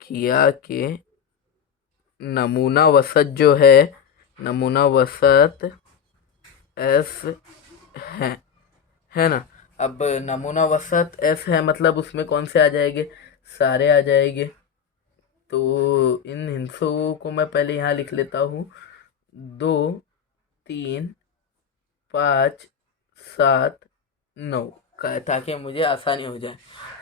किया कि नमूना वसत जो है, नमूना वसत एस है ना। अब नमूना वसत एस है, मतलब उसमें कौन से आ जाएंगे, सारे आ जाएंगे। तो इन हिंसों को मैं पहले यहाँ लिख लेता हूँ, 2, 3, 5, 7, 9 का, ताकि मुझे आसानी हो जाए,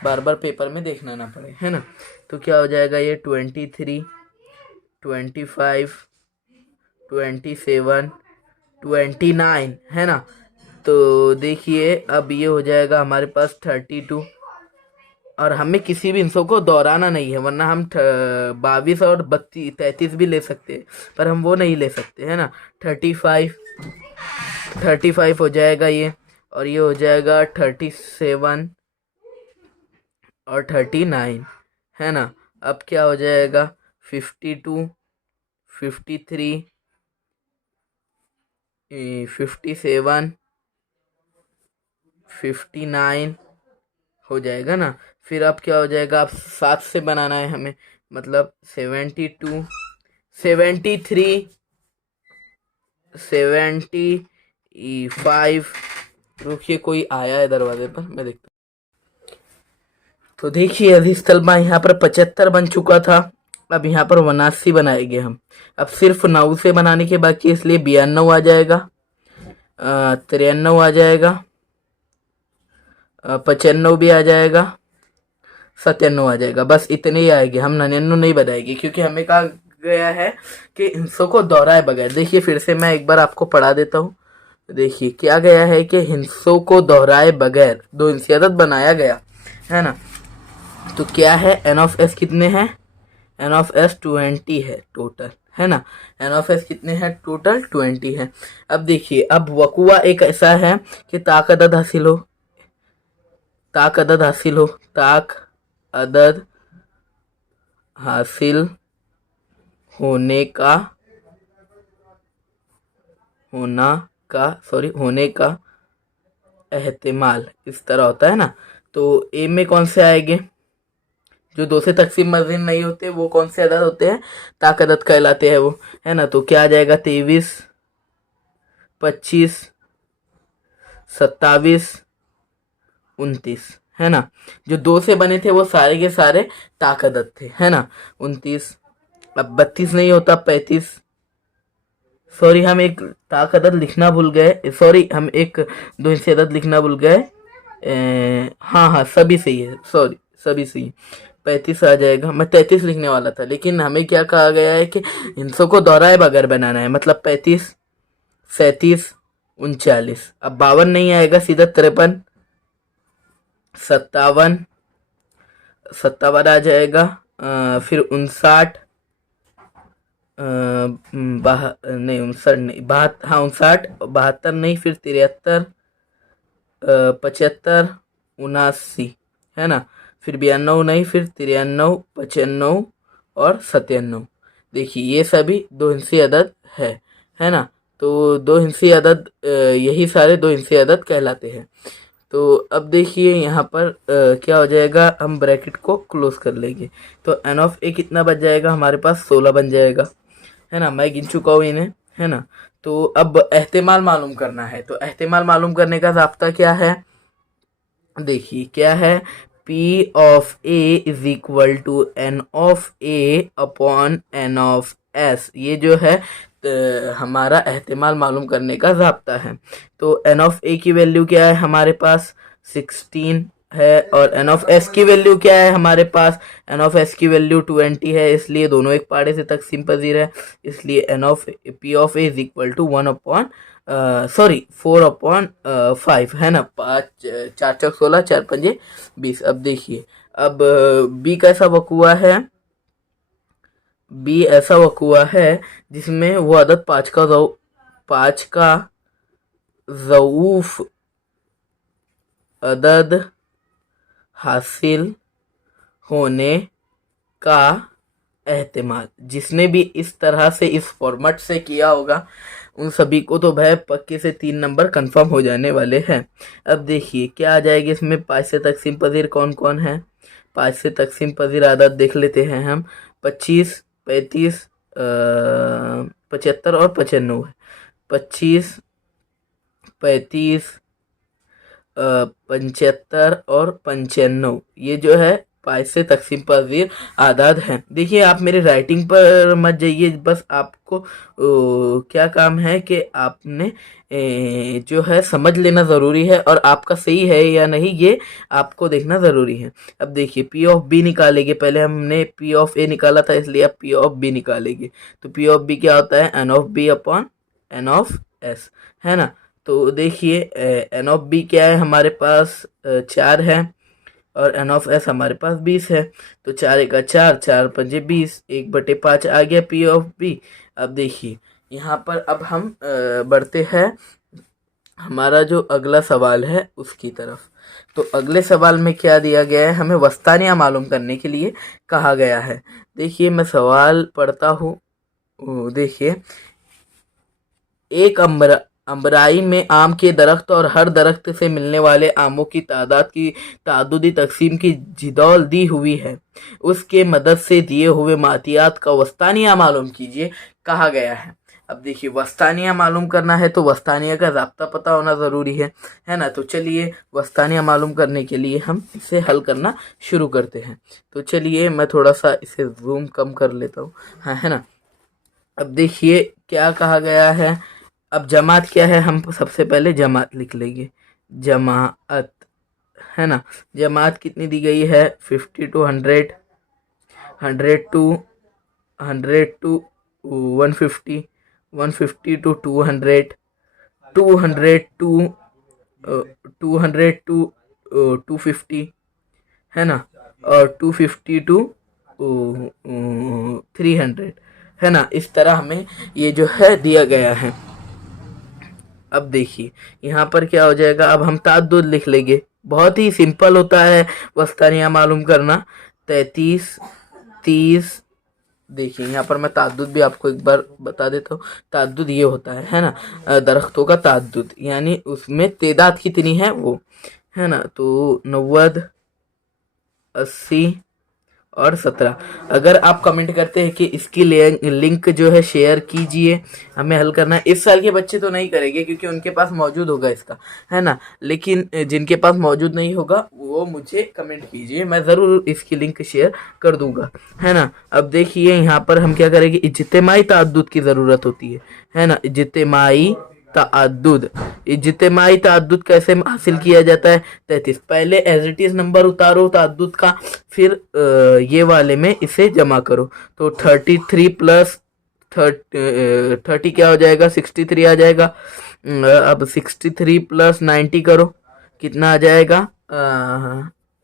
बार बार पेपर में देखना ना पड़े, है ना। तो क्या हो जाएगा, ये 23, 25, 27, 29, है ना। तो देखिए अब ये हो जाएगा हमारे पास 32, और हमें किसी भी हिंसों को दोहराना नहीं है, वरना हम 22 और 33 भी ले सकते हैं, पर हम वो नहीं ले सकते, है ना। 35 हो जाएगा ये, और ये हो जाएगा 37 और 39, है ना। अब क्या हो जाएगा, 52, 53, 57, 59 हो जाएगा ना। फिर अब क्या हो जाएगा, अब 7 से बनाना है हमें, मतलब 72, 73, 75। रुकिए कोई आया है दरवाजे पर, मैं देखता हूँ। तो देखिए अजीज तलबा, यहाँ पर 75 बन चुका था, अब यहाँ पर 79 बनाएंगे हम। अब सिर्फ 9 से बनाने के बाकी, इसलिए 92 आ जाएगा, 93 आ जाएगा, 95 भी आ जाएगा, 97 आ जाएगा। बस इतने ही आएंगे, हम 99 नहीं बनाएंगे, क्योंकि हमें कहा गया है कि हिंसों को दोहराए बगैर। देखिए फिर से मैं एक बार आपको पढ़ा देता हूँ। देखिए क्या गया है कि हिंसों को दोहराए बगैर दो हिंसियत बनाया गया, है ना। तो क्या है, एन ऑफ एस कितने हैं, एन ऑफ एस 20 है टोटल, है ना। एन ऑफ एस कितने हैं टोटल, 20 है। अब देखिए, अब वकुआ एक ऐसा है कि ताक अदद हासिल हो, ताक अदद हासिल हो, ताक अदद हासिल होने का होने का एहतिमाल इस तरह होता है ना। तो ए में कौन से आएंगे, जो 2 से तकसीम मजीन नहीं होते वो कौन से अदद होते हैं, ताक अदद कहलाते हैं वो, है ना। तो क्या आ जाएगा, 23, 25, 27, 29, है ना। जो 2 से बने थे वो सारे के सारे ताक अदद थे, है ना। 29, अब 32 नहीं होता, 35, सॉरी, हम एक ताक अदद लिखना भूल गए, सॉरी हम एक दो हिस्से अदद लिखना भूल गए। हाँ हाँ, सभी सही है, सॉरी सभी सही है। 35 आ जाएगा, मैं 33 लिखने वाला था, लेकिन हमें क्या कहा गया है कि हिंसों को दोहराए बगैर बनाना है, मतलब 35, 37, 39। अब 52 नहीं आएगा, सीधा 53, 57, 57 आ जाएगा। फिर 59, नहीं 59 नहीं, हाँ 59, 72 नहीं, फिर 73, 75, 79, है ना। फिर 92 नहीं, फिर 93, 95 और 97। देखिए ये सभी दो हिंसी अदद है ना। तो दो हिंसी अदद, यही सारे दो हिंसी अदद कहलाते हैं। तो अब देखिए यहाँ पर क्या हो जाएगा, हम ब्रैकेट को क्लोज कर लेंगे। तो एन ऑफ ए कितना बच जाएगा हमारे पास, 16 बन जाएगा, है ना। मैं गिन चुका हूँ इन्हें, है ना। तो अब एहतिमाल मालूम करना है। तो एहतिमाल मालूम करने का ज़ाब्ता क्या है, देखिए क्या है, P of A is equal to N of A upon N of S। ये जो है हमारा एहतिमाल मालूम करने का ज़ाब्ता है। तो एन ऑफ A की वैल्यू क्या है हमारे पास, 16 है, और एन ऑफ S की वैल्यू क्या है हमारे पास, एन ऑफ S की वैल्यू 20 है, इसलिए दोनों एक पाड़े से तकसीम पजीर है। इसलिए N of P of A is equal to 1 upon sorry 4/5, है ना। 5 4 चौक 16, 4 पंजे 20। अब देखिए, अब बी कैसा वकूआ है, बी ऐसा वकूआ है जिसमें वो अदद 5 का ज़ऊफ अदद हासिल होने का एहतिमाल। जिसने भी इस तरह से इस फॉर्मेट से किया होगा उन सभी को तो भाई पक्के से 3 नंबर कंफर्म हो जाने वाले हैं। अब देखिए क्या आ जाएगी इसमें, 5 से तकसीम पजीर कौन कौन है। 5 से तकसीम पजीर आदत देख लेते हैं हम, 25, 35, 75 और 95 है। 25, 35, 75 और 95, ये जो है 5 से तकसीम पजीर आदाद हैं। देखिए आप मेरे राइटिंग पर मत जाइए, बस आपको क्या काम है कि आपने जो है समझ लेना ज़रूरी है, और आपका सही है या नहीं ये आपको देखना ज़रूरी है। अब देखिए पी ऑफ बी निकालेंगे, पहले हमने पी ऑफ ए निकाला था, इसलिए अब पी ऑफ बी निकालेंगे। तो पी ऑफ बी क्या होता है, N of B upon N of S, है ना। तो देखिए एन ऑफ बी क्या है हमारे पास, 4 है, और एन ऑफ एस हमारे पास 20 है। तो 4 एका 4, 4 पंजे 20, 1/5 आ गया पी ऑफ बी। अब देखिए यहाँ पर अब हम बढ़ते हैं हमारा जो अगला सवाल है उसकी तरफ। तो अगले सवाल में क्या दिया गया है, हमें वस्तानिया मालूम करने के लिए कहा गया है। देखिए मैं सवाल पढ़ता हूँ। देखिए, एक अम्बराई में आम के दरख्त और हर दरख्त से मिलने वाले आमों की तादाद की तादुदी तकसीम की जिदौल दी हुई है, उसके मदद से दिए हुए मातियात का वस्तानिया मालूम कीजिए कहा गया है। अब देखिए वस्तानिया मालूम करना है तो वस्तानिया का ज़ाब्ता पता होना ज़रूरी है ना। तो चलिए वस्तानिया मालूम करने के लिए हम इसे हल करना शुरू करते हैं। तो चलिए मैं थोड़ा सा इसे जूम कम कर लेता हूँ, हाँ है ना। अब देखिए क्या कहा गया है। अब जमात क्या है, हम सबसे पहले जमात लिख लेंगे, जमात, है ना। जमात कितनी दी गई है, 50 to 100, 100 to 150, 150 to 200, 200 to 200 to 250, है ना, और 250 to 300, है ना। इस तरह हमें ये जो है दिया गया है। अब देखिए यहाँ पर क्या हो जाएगा, अब हम ताद्दुद लिख लेंगे, बहुत ही सिंपल होता है वस्तानिया मालूम करना। 33, 30, देखिए यहाँ पर मैं ताद्दुद भी आपको एक बार बता देता हूँ। ताद्दुद ये होता है ना, दरख्तों का ताद्दुद, यानी उसमें तेदाद कितनी है वो, है ना। तो 90, 80 और 17। अगर आप कमेंट करते हैं कि इसकी लिंक जो है शेयर कीजिए, हमें हल करना है। इस साल के बच्चे तो नहीं करेंगे क्योंकि उनके पास मौजूद होगा इसका, है ना, लेकिन जिनके पास मौजूद नहीं होगा वो मुझे कमेंट कीजिए, मैं ज़रूर इसकी लिंक शेयर कर दूंगा, है ना। अब देखिए यहाँ पर हम क्या करेंगे, इज्तिमाई तअद्दुद की ज़रूरत होती है ना, इज्तिमाई तअद्दुद। इज्तिमाई तअद्दुद कैसे हासिल किया जाता है, 33। पहले एज इट इज नंबर उतारो तअद्दुद का, फिर ये वाले में इसे जमा करो। तो 33 प्लस 30 क्या हो जाएगा, 63 आ जाएगा। अब 63 प्लस 90 करो, कितना आ जाएगा,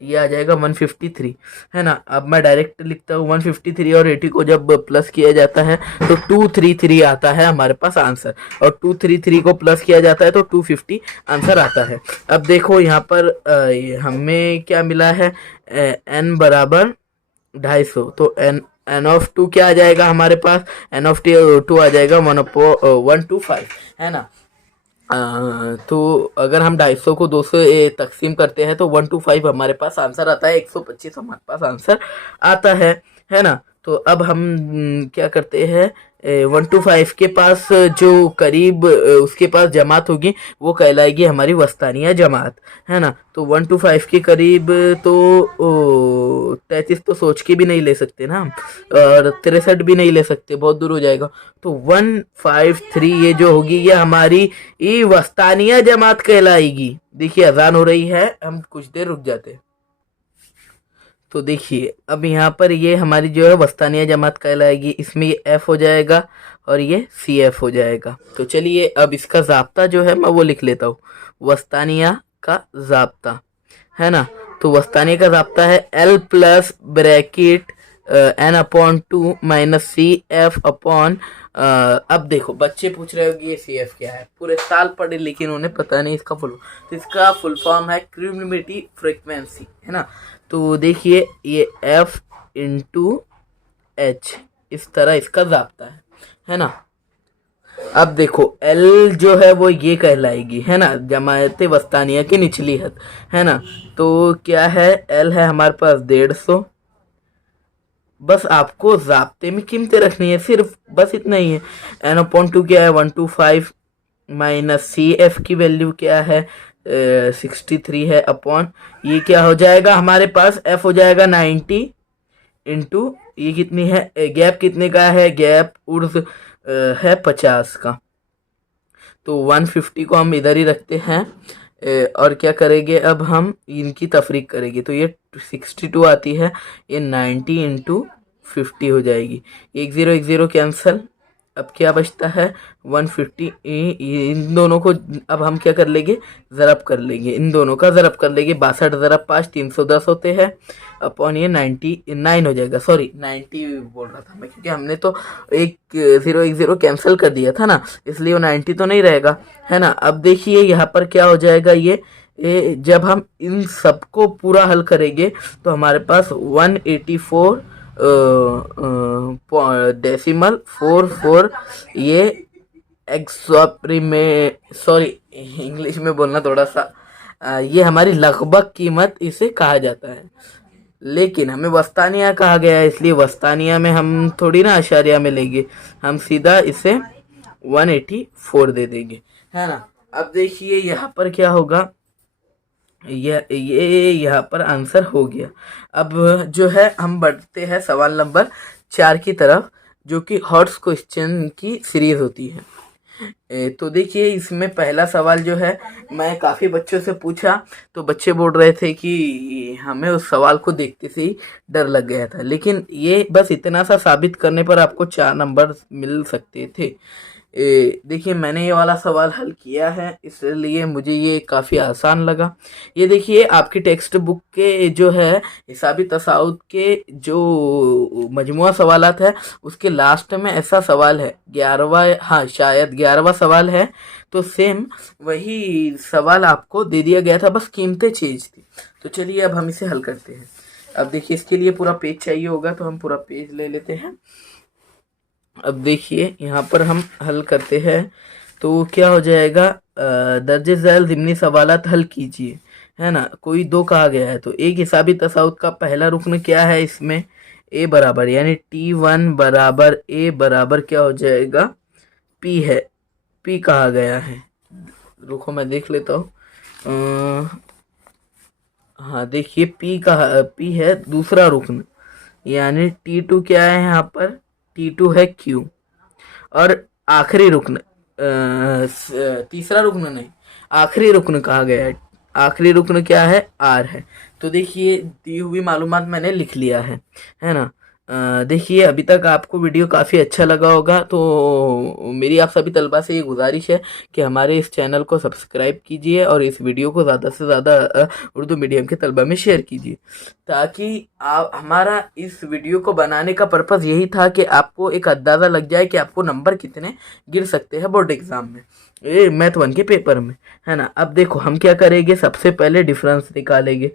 ये आ जाएगा 153, है ना। अब मैं डायरेक्ट लिखता हूँ 153 और 80 को जब प्लस किया जाता है तो 233 आता है हमारे पास आंसर, और 233 को प्लस किया जाता है तो 250 आंसर आता है। अब देखो यहाँ पर हमें क्या मिला है, n बराबर 250, तो n ऑफ 2 क्या आ जाएगा हमारे पास, n ऑफ 2 आ जाएगा 125, है ना। तो अगर हम 250 को 2 से तकसीम करते हैं तो 125 हमारे पास आंसर आता है, 125 हमारे पास आंसर आता है ना। तो अब हम क्या करते हैं, 125 के पास जो करीब उसके पास जमात होगी वो कहलाएगी हमारी वस्तानिया जमात, है ना। तो 125 के करीब तो 33 तो सोच के भी नहीं ले सकते ना हम, और 63 भी नहीं ले सकते, बहुत दूर हो जाएगा। तो 153 ये जो होगी ये हमारी ये वस्तानिया जमात कहलाएगी। देखिए अजान हो रही है, हम कुछ देर रुक जाते हैं। तो देखिए अब यहाँ पर ये हमारी जो है वस्तानिया जमात कहलाएगी, इसमें ये एफ हो जाएगा और ये सी एफ हो जाएगा। तो चलिए अब इसका ज़ाब्ता जो है मैं वो लिख लेता हूँ, वस्तानिया का ज़ाब्ता, है ना। तो वस्तानिया का ज़ाब्ता है L plus bracket N upon 2 minus C F upon, अब देखो बच्चे पूछ रहे होंगे ये सी एफ क्या है, पूरे साल पढ़े लेकिन उन्हें पता नहीं इसका फुल, तो इसका फुल फॉर्म है क्यूमुलेटिव फ्रीक्वेंसी, है ना। तो देखिए ये एफ इंटू एच, इस तरह इसका ज़ाब्ता है ना। अब देखो एल जो है वो ये कहलाएगी, है ना, जमायत वस्तानिया की निचली हद, है ना। तो क्या है, एल है हमारे पास 150, बस आपको ज़ाब्ते में कीमतें रखनी है, सिर्फ बस इतना ही है। एन अपॉन 2 क्या है 125, माइनस सी एफ की वैल्यू क्या है 63 है, अपॉन ये क्या हो जाएगा हमारे पास, एफ हो जाएगा 90 इंटू ये कितनी है, गैप कितने का है, गैप उर्स है 50 का। तो 150 को हम इधर ही रखते हैं, और क्या करेंगे अब हम इनकी तफरीक करेंगे, तो ये 62 आती है, ये 90 इंटू 50 हो जाएगी, 10 कैंसल। अब क्या बचता है 150, इन दोनों को अब हम क्या कर लेंगे, ज़रब कर लेंगे, इन दोनों का ज़रब कर लेंगे, 62 ज़रब 5 310 होते हैं, अपॉन ये 99 हो जाएगा, सॉरी 90 बोल रहा था मैं क्योंकि हमने तो एक 0 कैंसिल कर दिया था ना, इसलिए वो 90 तो नहीं रहेगा, है ना। अब देखिए यहाँ पर क्या हो जाएगा, ये जब हम इन सबको पूरा हल करेंगे तो हमारे पास 184 डेसिमल 44, ये सॉरी इंग्लिश में बोलना थोड़ा सा, ये हमारी लगभग कीमत इसे कहा जाता है, लेकिन हमें वस्तानिया कहा गया है, इसलिए वस्तानिया में हम थोड़ी ना अशारिया में लेंगे, हम सीधा इसे 184 दे देंगे, है ना। अब देखिए यहाँ पर क्या होगा, ये यहाँ पर आंसर हो गया। अब जो है हम बढ़ते हैं सवाल नंबर 4 की तरफ, जो कि हॉट्स क्वेश्चन की सीरीज होती है। तो देखिए इसमें पहला सवाल जो है मैं काफ़ी बच्चों से पूछा, तो बच्चे बोल रहे थे कि हमें उस सवाल को देखते से ही डर लग गया था, लेकिन ये बस इतना सा साबित करने पर आपको 4 नंबर मिल सकते थे। देखिए मैंने ये वाला सवाल हल किया है, इसलिए मुझे ये काफ़ी आसान लगा। ये देखिए आपकी टेक्स्ट बुक के जो है हिसाबी तसाउद के जो मजमुआ सवालात है उसके लास्ट में ऐसा सवाल है 11वां, हाँ शायद 11वां सवाल है, तो सेम वही सवाल आपको दे दिया गया था, बस कीमतें चेंज थी। तो चलिए अब हम इसे हल करते हैं। अब देखिए इसके लिए पूरा पेज चाहिए होगा, तो हम पूरा पेज ले लेते हैं। अब देखिए यहाँ पर हम हल करते हैं, तो क्या हो जाएगा, दर्जे झैल ज़िमनी सवालात हल कीजिए, है ना। कोई दो कहा गया है, तो एक हिसाबी तसाउद का पहला रुकन क्या है इसमें, ए बराबर यानी T1 बराबर ए बराबर क्या हो जाएगा, पी है। पी कहा गया है, रुको मैं देख लेता हूँ। हाँ देखिए पी है दूसरा रुकन, यानी T2 क्या है यहाँ पर, T2 है Q। और आखिरी रुकन तीसरा रुकन नहीं, आखिरी रुकन कहा गया है। आखिरी रुकन क्या है, R है। तो देखिए दी हुई मालूमात मैंने लिख लिया है ना। देखिए अभी तक आपको वीडियो काफ़ी अच्छा लगा होगा, तो मेरी आप सभी तलबा से ये गुजारिश है कि हमारे इस चैनल को सब्सक्राइब कीजिए और इस वीडियो को ज़्यादा से ज़्यादा उर्दू मीडियम के तलबा में शेयर कीजिए, ताकि आप हमारा इस वीडियो को बनाने का पर्पज़ यही था कि आपको एक अंदाज़ा लग जाए कि आपको नंबर कितने गिर सकते हैं बोर्ड एग्ज़ाम में, ये मैथ 1 के पेपर में, है ना। अब देखो हम क्या करेंगे, सबसे पहले डिफरेंस निकालेंगे।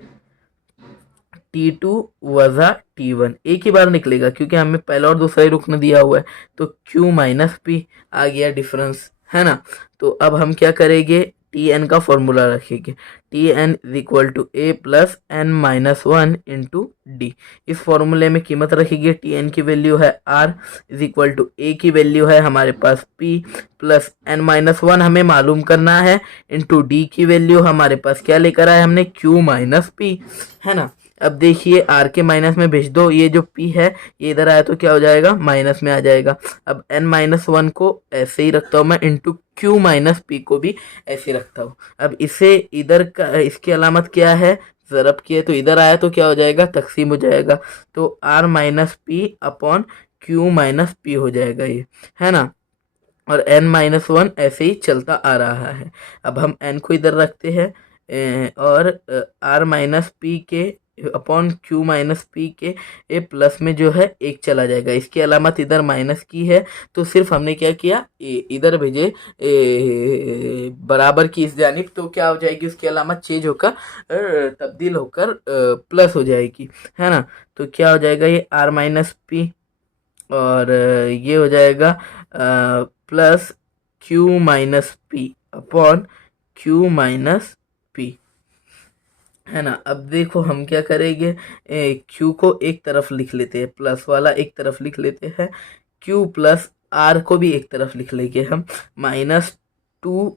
T2 वजा T1 एक ही बार निकलेगा क्योंकि हमें पहला और दूसरा ही रुकन दिया हुआ है, तो Q माइनस पी आ गया डिफरेंस, है ना। तो अब हम क्या करेंगे, Tn का फॉर्मूला रखेंगे। Tn is equal to A plus N minus one into D. इस फॉर्मूले में कीमत रखेंगे, Tn की वैल्यू है R is equal to A की वैल्यू है हमारे पास P plus N minus one हमें मालूम करना है, इंटू डी की वैल्यू हमारे पास क्या लेकर आए हमने, Q माइनस पी, है ना। अब देखिए आर के माइनस में भेज दो, ये जो पी है ये इधर आया तो क्या हो जाएगा, माइनस में आ जाएगा। अब एन माइनस वन को ऐसे ही रखता हूँ मैं, इंटू क्यू माइनस पी को भी ऐसे ही रखता हूँ। अब इसे इधर का, इसकी अलामत क्या है, ज़रब की है, तो इधर आया तो क्या हो जाएगा, तकसीम हो जाएगा। तो R minus P upon Q minus P हो जाएगा ये, है ना। और एन माइनस वन ऐसे ही चलता आ रहा है। अब हम एन को इधर रखते हैं और आर माइनस पी के अपॉन क्यू माइनस पी के ए प्लस में जो है एक चला जाएगा, इसकी अलामत इधर माइनस की है, तो सिर्फ हमने क्या किया, इधर भेजे बराबर की इस जानिब, तो क्या हो जाएगी, उसकी अलामत चेंज होकर तब्दील होकर प्लस हो जाएगी, है ना। तो क्या हो जाएगा, ये आर माइनस पी और ये हो जाएगा plus Q minus P upon Q minus P, है ना। अब देखो हम क्या करेंगे, क्यू को एक तरफ लिख लेते हैं, प्लस वाला एक तरफ लिख लेते हैं, क्यू प्लस आर को भी एक तरफ लिख लेंगे हम, माइनस टू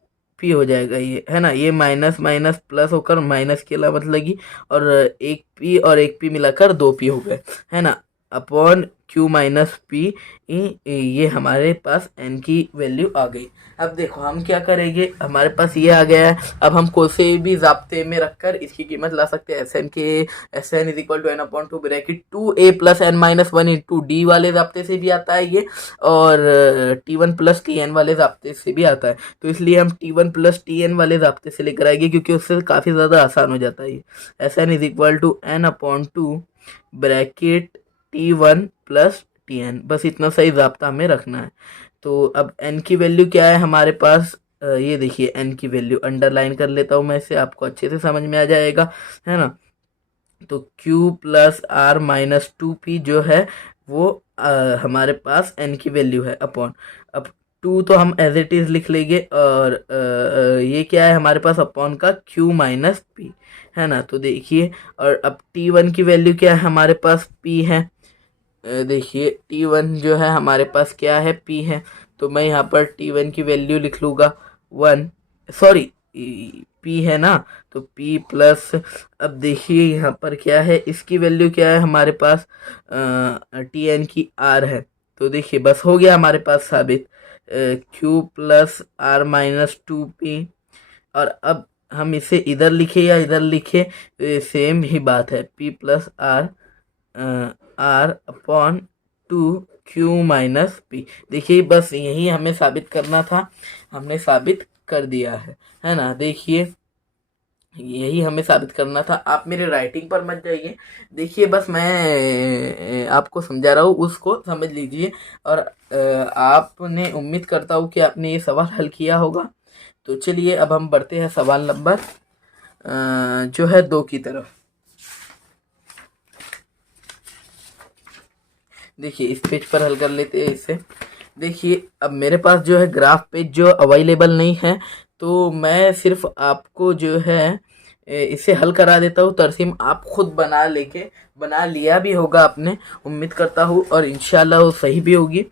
पी हो जाएगा ये, है ना। ये माइनस माइनस प्लस होकर माइनस की अलामत लगी, और एक पी और एक पी मिलाकर दो पी हो गए, है ना, अपॉन क्यू माइनस पी। ये हमारे पास एन की वैल्यू आ गई। अब देखो हम क्या करेंगे, हमारे पास ये आ गया है, अब हम कोई से भी ज़ाब्ते में रखकर इसकी कीमत ला सकते हैं। S N is equal to N upon two bracket two A plus N minus one into D वाले ज़ाब्ते से भी आता है ये, और T1 प्लस Tn वाले ज़ाब्ते से भी आता है। तो इसलिए हम T1 प्लस Tn वाले ज़ाब्ते से लेकर आएंगे, क्योंकि उससे काफ़ी ज़्यादा आसान हो जाता है ये। S N is equal to N upon two bracket T1 plus Tn, बस इतना सही ज़ाब्ता हमें रखना है। तो अब n की वैल्यू क्या है हमारे पास, ये देखिए n की वैल्यू अंडरलाइन कर लेता हूँ मैं, इसे आपको अच्छे से समझ में आ जाएगा, है ना। तो q plus R minus two P जो है वो हमारे पास n की वैल्यू है अपॉन, अब टू तो हम एज इट इज़ लिख लेंगे, और ये क्या है हमारे पास अपॉन का q माइनस पी, है ना। तो देखिए, और अब T1 की वैल्यू क्या है हमारे पास, p है। देखिए T1 जो है हमारे पास क्या है, P है, तो मैं यहाँ पर T1 की वैल्यू लिख लूँगा वन, सॉरी P है ना, तो P प्लस, अब देखिए यहाँ पर क्या है, इसकी वैल्यू क्या है हमारे पास, Tn की R है। तो देखिए बस हो गया हमारे पास साबित, Q plus R minus two P. और अब हम इसे इधर लिखे या इधर लिखे, सेम ही बात है, P plus R R upon two Q minus P. देखिए बस यही हमें साबित करना था, हमने साबित कर दिया है ना। देखिए यही हमें साबित करना था, आप मेरे राइटिंग पर मत जाइए, देखिए बस मैं आपको समझा रहा हूँ, उसको समझ लीजिए। और आपने, उम्मीद करता हूँ कि आपने ये सवाल हल किया होगा। तो चलिए अब हम बढ़ते हैं सवाल नंबर जो है 2 की तरफ। देखिए इस पेज पर हल कर लेते हैं इसे। देखिए अब मेरे पास जो है ग्राफ पेज जो अवेलेबल नहीं है, तो मैं सिर्फ आपको जो है इसे हल करा देता हूँ। तरसीम आप खुद बना लिया भी होगा आपने, उम्मीद करता हूँ, और इंशाल्लाह वो सही भी होगी।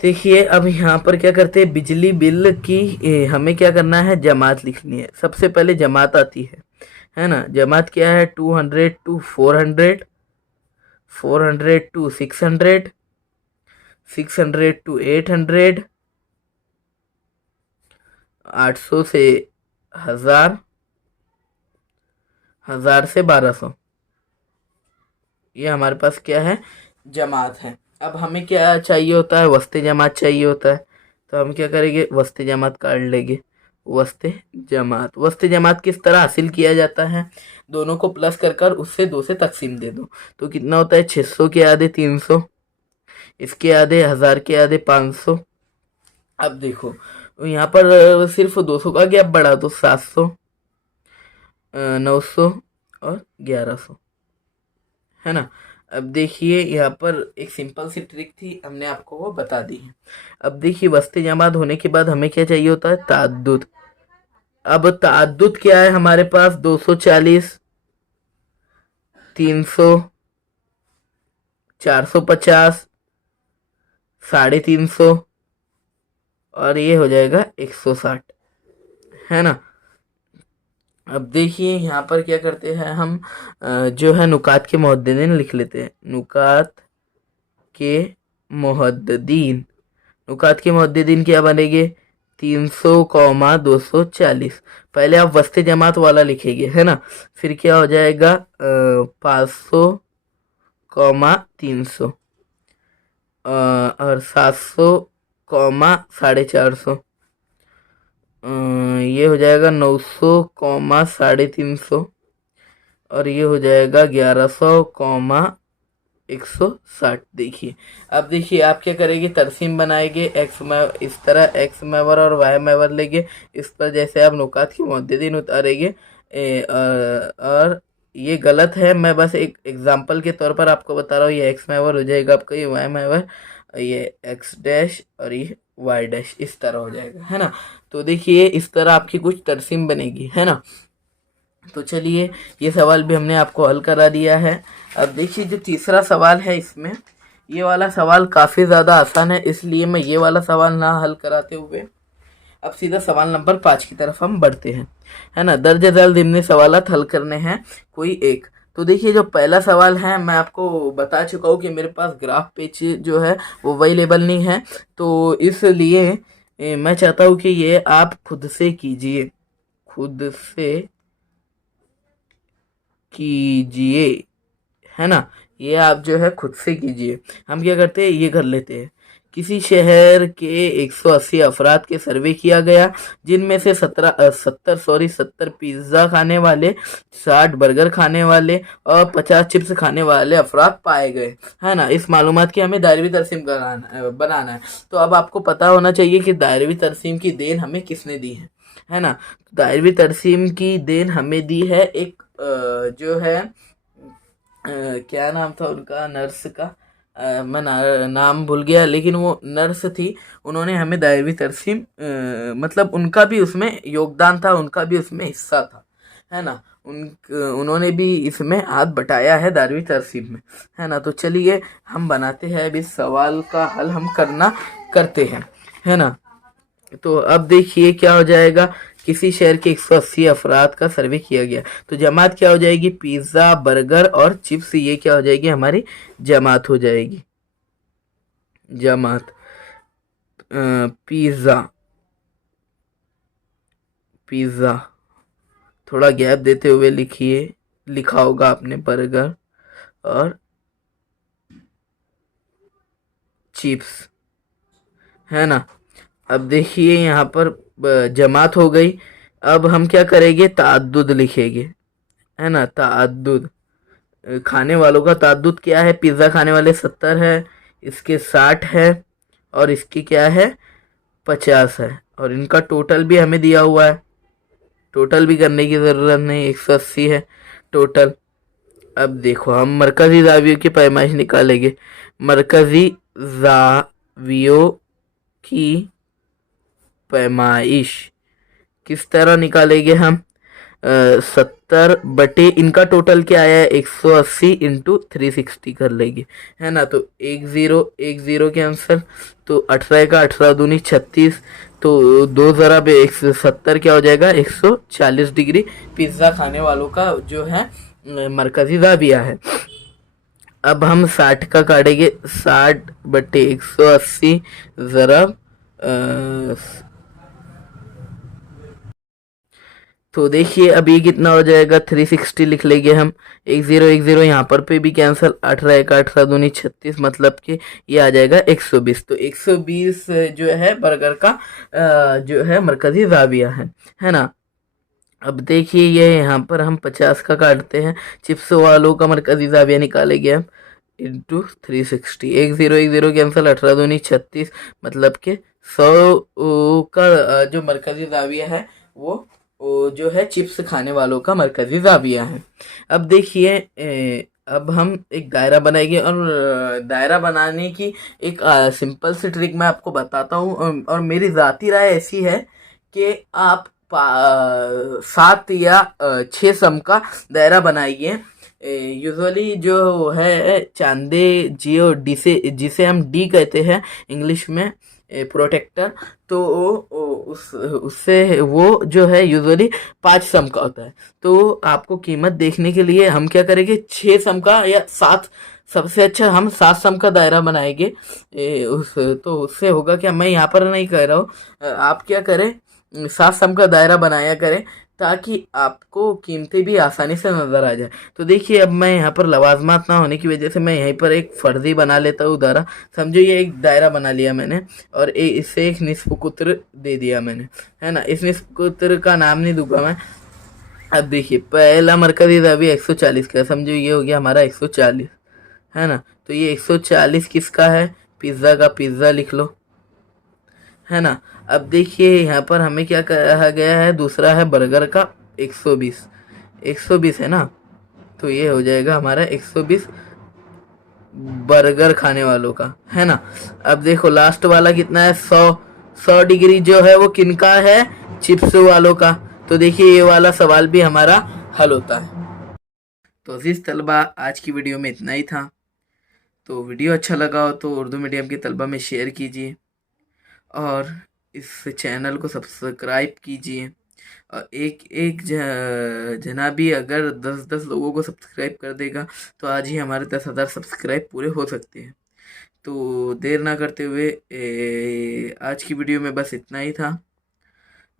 देखिए अब यहाँ पर क्या करते हैं, बिजली बिल की हमें क्या करना है, जमात लिखनी है। सबसे पहले जमात आती है ना। जमात क्या है, 200 टू 400, 400 टू 600, 600 टू 800, 800 से 1000, 1000 से 1200। ये हमारे पास क्या है, जमात है। अब हमें क्या चाहिए होता है, वस्ते जमात चाहिए होता है। तो हम क्या करेंगे, वस्ते जमात काट लेंगे। वस्ते जमात किस तरह हासिल किया जाता है, दोनों को प्लस कर कर उससे 2 से तकसीम दे दो। तो कितना होता है, 600 के आधे 300, इसके आधे 1000 के आधे 500। अब देखो यहाँ पर सिर्फ 200 का गैप बढ़ा, तो 700, 900 और 1100, है ना। अब देखिए यहाँ पर एक सिंपल सी ट्रिक थी, हमने आपको वो बता दी है। अब देखिए वस्ते जमात होने के बाद हमें क्या चाहिए होता है, ताद्दुद। अब ताद्दुद क्या है हमारे पास, 240, 300, 450, 350, और ये हो जाएगा 160, है ना। अब देखिए यहाँ पर क्या करते हैं हम, जो है नुकात के मुहद्दिदीन लिख लेते हैं। नुकात के मुहद्दिदीन, नुकात के मुहद्दिदीन क्या बनेंगे, 300,240। पहले आप वस्ते जमात वाला लिखेंगे, है ना। फिर क्या हो जाएगा, 500,300, और 700,450, ये हो जाएगा 900,350, और ये हो जाएगा 1100,160। देखिए अब देखिए आप क्या करेंगे, तरसीम बनाएंगे। एक्स में इस तरह एक्स मैवर और वाई मैवर लेंगे, इस पर जैसे आप नुकात की मुहद्दिदीन उतारेंगे। और ये गलत है, मैं बस एक एग्जांपल के तौर पर आपको बता रहा हूँ। ये एक्स मैवर हो जाएगा आपका, ये वाई मैवर, ये एक्स डैश और ये वाई डैश, इस तरह हो जाएगा, है ना। तो देखिए इस तरह आपकी कुछ तरसीम बनेगी, है ना। तो चलिए ये सवाल भी हमने आपको हल करा दिया है। अब देखिए जो तीसरा सवाल है, इसमें ये वाला सवाल काफ़ी ज़्यादा आसान है, इसलिए मैं ये वाला सवाल ना हल कराते हुए अब सीधा सवाल नंबर 5 की तरफ हम बढ़ते हैं, है ना। दर्ज झेल निम्न सवालात हल करने हैं कोई एक। तो देखिए जो पहला सवाल है, मैं आपको बता चुका हूँ कि मेरे पास ग्राफ पेज जो है वो अवेलेबल नहीं है, तो इसलिए मैं चाहता हूँ कि ये आप खुद से कीजिए, खुद से कीजिए, है ना। ये आप जो है खुद से कीजिए। हम क्या करते हैं, ये कर लेते हैं। किसी शहर के 180 अफराद के सर्वे किया गया, जिनमें से 70 पिज्ज़ा खाने वाले, 60 बर्गर खाने वाले और 50 चिप्स खाने वाले अफराद पाए गए, है ना। इस मालूमात की हमें दायरवी तरसीम बनाना है। तो अब आपको पता होना चाहिए कि दायरवी तरसीम की देन हमें किसने दी है ना। दायरवी तरसीम की देन हमें दी है एक जो है क्या नाम था उनका, नर्स का, मैं नाम भूल गया, लेकिन वो नर्स थी। उन्होंने हमें दायरवी तरसीम मतलब उनका भी उसमें योगदान था, उनका भी उसमें हिस्सा था, है ना। उन्होंने भी इसमें हाथ बटाया है दायरवी तरसीम में, है ना। तो चलिए हम बनाते हैं, अब इस सवाल का हल हम करते हैं, है ना। तो अब देखिए क्या हो जाएगा, किसी शहर के 180 अफराद का सर्वे किया गया, तो जमात क्या हो जाएगी, पिज्ज़ा बर्गर और चिप्स, ये क्या हो जाएगी, हमारी जमात हो जाएगी। जमात पिज़्ज़ा, पिज़्ज़ा थोड़ा गैप देते हुए लिखिए, लिखा होगा आपने बर्गर और चिप्स, है ना। अब देखिए यहाँ पर जमात हो गई। अब हम क्या करेंगे, ताद्दुद लिखेंगे, है ना। ताद्दुद, खाने वालों का ताद्दुद क्या है, पिज़्ज़ा खाने वाले 70 है, इसके 60 है, और इसकी क्या है, 50 है, और इनका टोटल भी हमें दिया हुआ है। टोटल भी करने की ज़रूरत नहीं, 180 है टोटल। अब देखो हम मरकज़ी ज़ावियों की पैमाइश निकालेंगे। मरकज़ी ज़ावियों की पैमाइश किस तरह निकालेंगे हम, 70 बटे इनका टोटल क्या आया है 180 इंटू 360 कर लेंगे, है ना। तो 10 के आंसर, तो 18 का 18 दूनी 36, तो 2 ज़रा 170 क्या हो जाएगा 140 डिग्री पिज्ज़ा खाने वालों का जो है मरकजी जाविया है। अब हम 60 का काटेंगे, 60 बटे 180 ज़रा तो देखिए अब ये कितना हो जाएगा 360 लिख लेंगे हम, 10 यहाँ पर पे भी कैंसिल, 18 का 18 दूनी 36, मतलब कि ये आ जाएगा 120। तो 120 जो है बर्गर का जो है मरकजी जाविया है ना। अब देखिए ये यहाँ पर हम 50 का काटते हैं, चिप्स वालों का मरकजी जाविया निकालेंगे हम इंटू 360, 10 कैंसिल, 18 दूनी 36, मतलब कि 100 का जो मरकजी जाविया है वो जो है चिप्स खाने वालों का मरकजी जाविया है। अब देखिए अब हम एक दायरा बनाएंगे, और दायरा बनाने की एक सिंपल सी ट्रिक मैं आपको बताता हूँ, और मेरी ज़ाती राय ऐसी है कि आप 7 या 6 सम का दायरा बनाइए। यूजुअली जो है चांदे जियो डी से, जिसे हम डी कहते हैं इंग्लिश में, प्रोटेक्टर, तो उससे वो जो है यूजुअली 5 सम का होता है। तो आपको कीमत देखने के लिए हम क्या करेंगे 6 सम का या 7, सबसे अच्छा हम 7 सम का दायरा बनाएंगे। तो उससे होगा क्या, मैं यहाँ पर नहीं कह रहा हूँ, आप क्या करें 7 सम का दायरा बनाया करें, ताकि आपको कीमतें भी आसानी से नज़र आ जाए। तो देखिए अब मैं यहाँ पर लवाजमात ना होने की वजह से मैं यहीं पर एक फर्जी बना लेता हूँ दायरा। समझो ये एक दायरा बना लिया मैंने, और इससे एक निस्फ कुत्र दे दिया मैंने, है ना। इस निस्फ कुत्र का नाम नहीं दूंगा मैं। अब देखिए पहला मरकजी ज़ाविया 140 का है, समझो ये हो गया हमारा 140, है ना। तो ये 140 किसका है, पिज़्ज़ा का, पिज़्ज़ा लिख लो, है ना। अब देखिए यहाँ पर हमें क्या कहा गया है, दूसरा है बर्गर का 120, 120 है ना। तो ये हो जाएगा हमारा 120 बर्गर खाने वालों का, है ना। अब देखो लास्ट वाला कितना है 100 डिग्री जो है वो किनका है, चिप्स वालों का। तो देखिए ये वाला सवाल भी हमारा हल होता है। तो अजीज तलबा आज की वीडियो में इतना ही था। तो वीडियो अच्छा लगा हो तो उर्दू मीडियम के तलबा में शेयर कीजिए, और इस चैनल को सब्सक्राइब कीजिए। और एक एक जनाबी अगर 10-10 लोगों को सब्सक्राइब कर देगा तो आज ही हमारे 10,000 सब्सक्राइब पूरे हो सकते हैं। तो देर ना करते हुए आज की वीडियो में बस इतना ही था।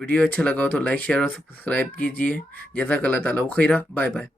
वीडियो अच्छा लगा हो तो लाइक शेयर और सब्सक्राइब कीजिए। जज़ाकल्लाह ताला खैरा, बाय बाय।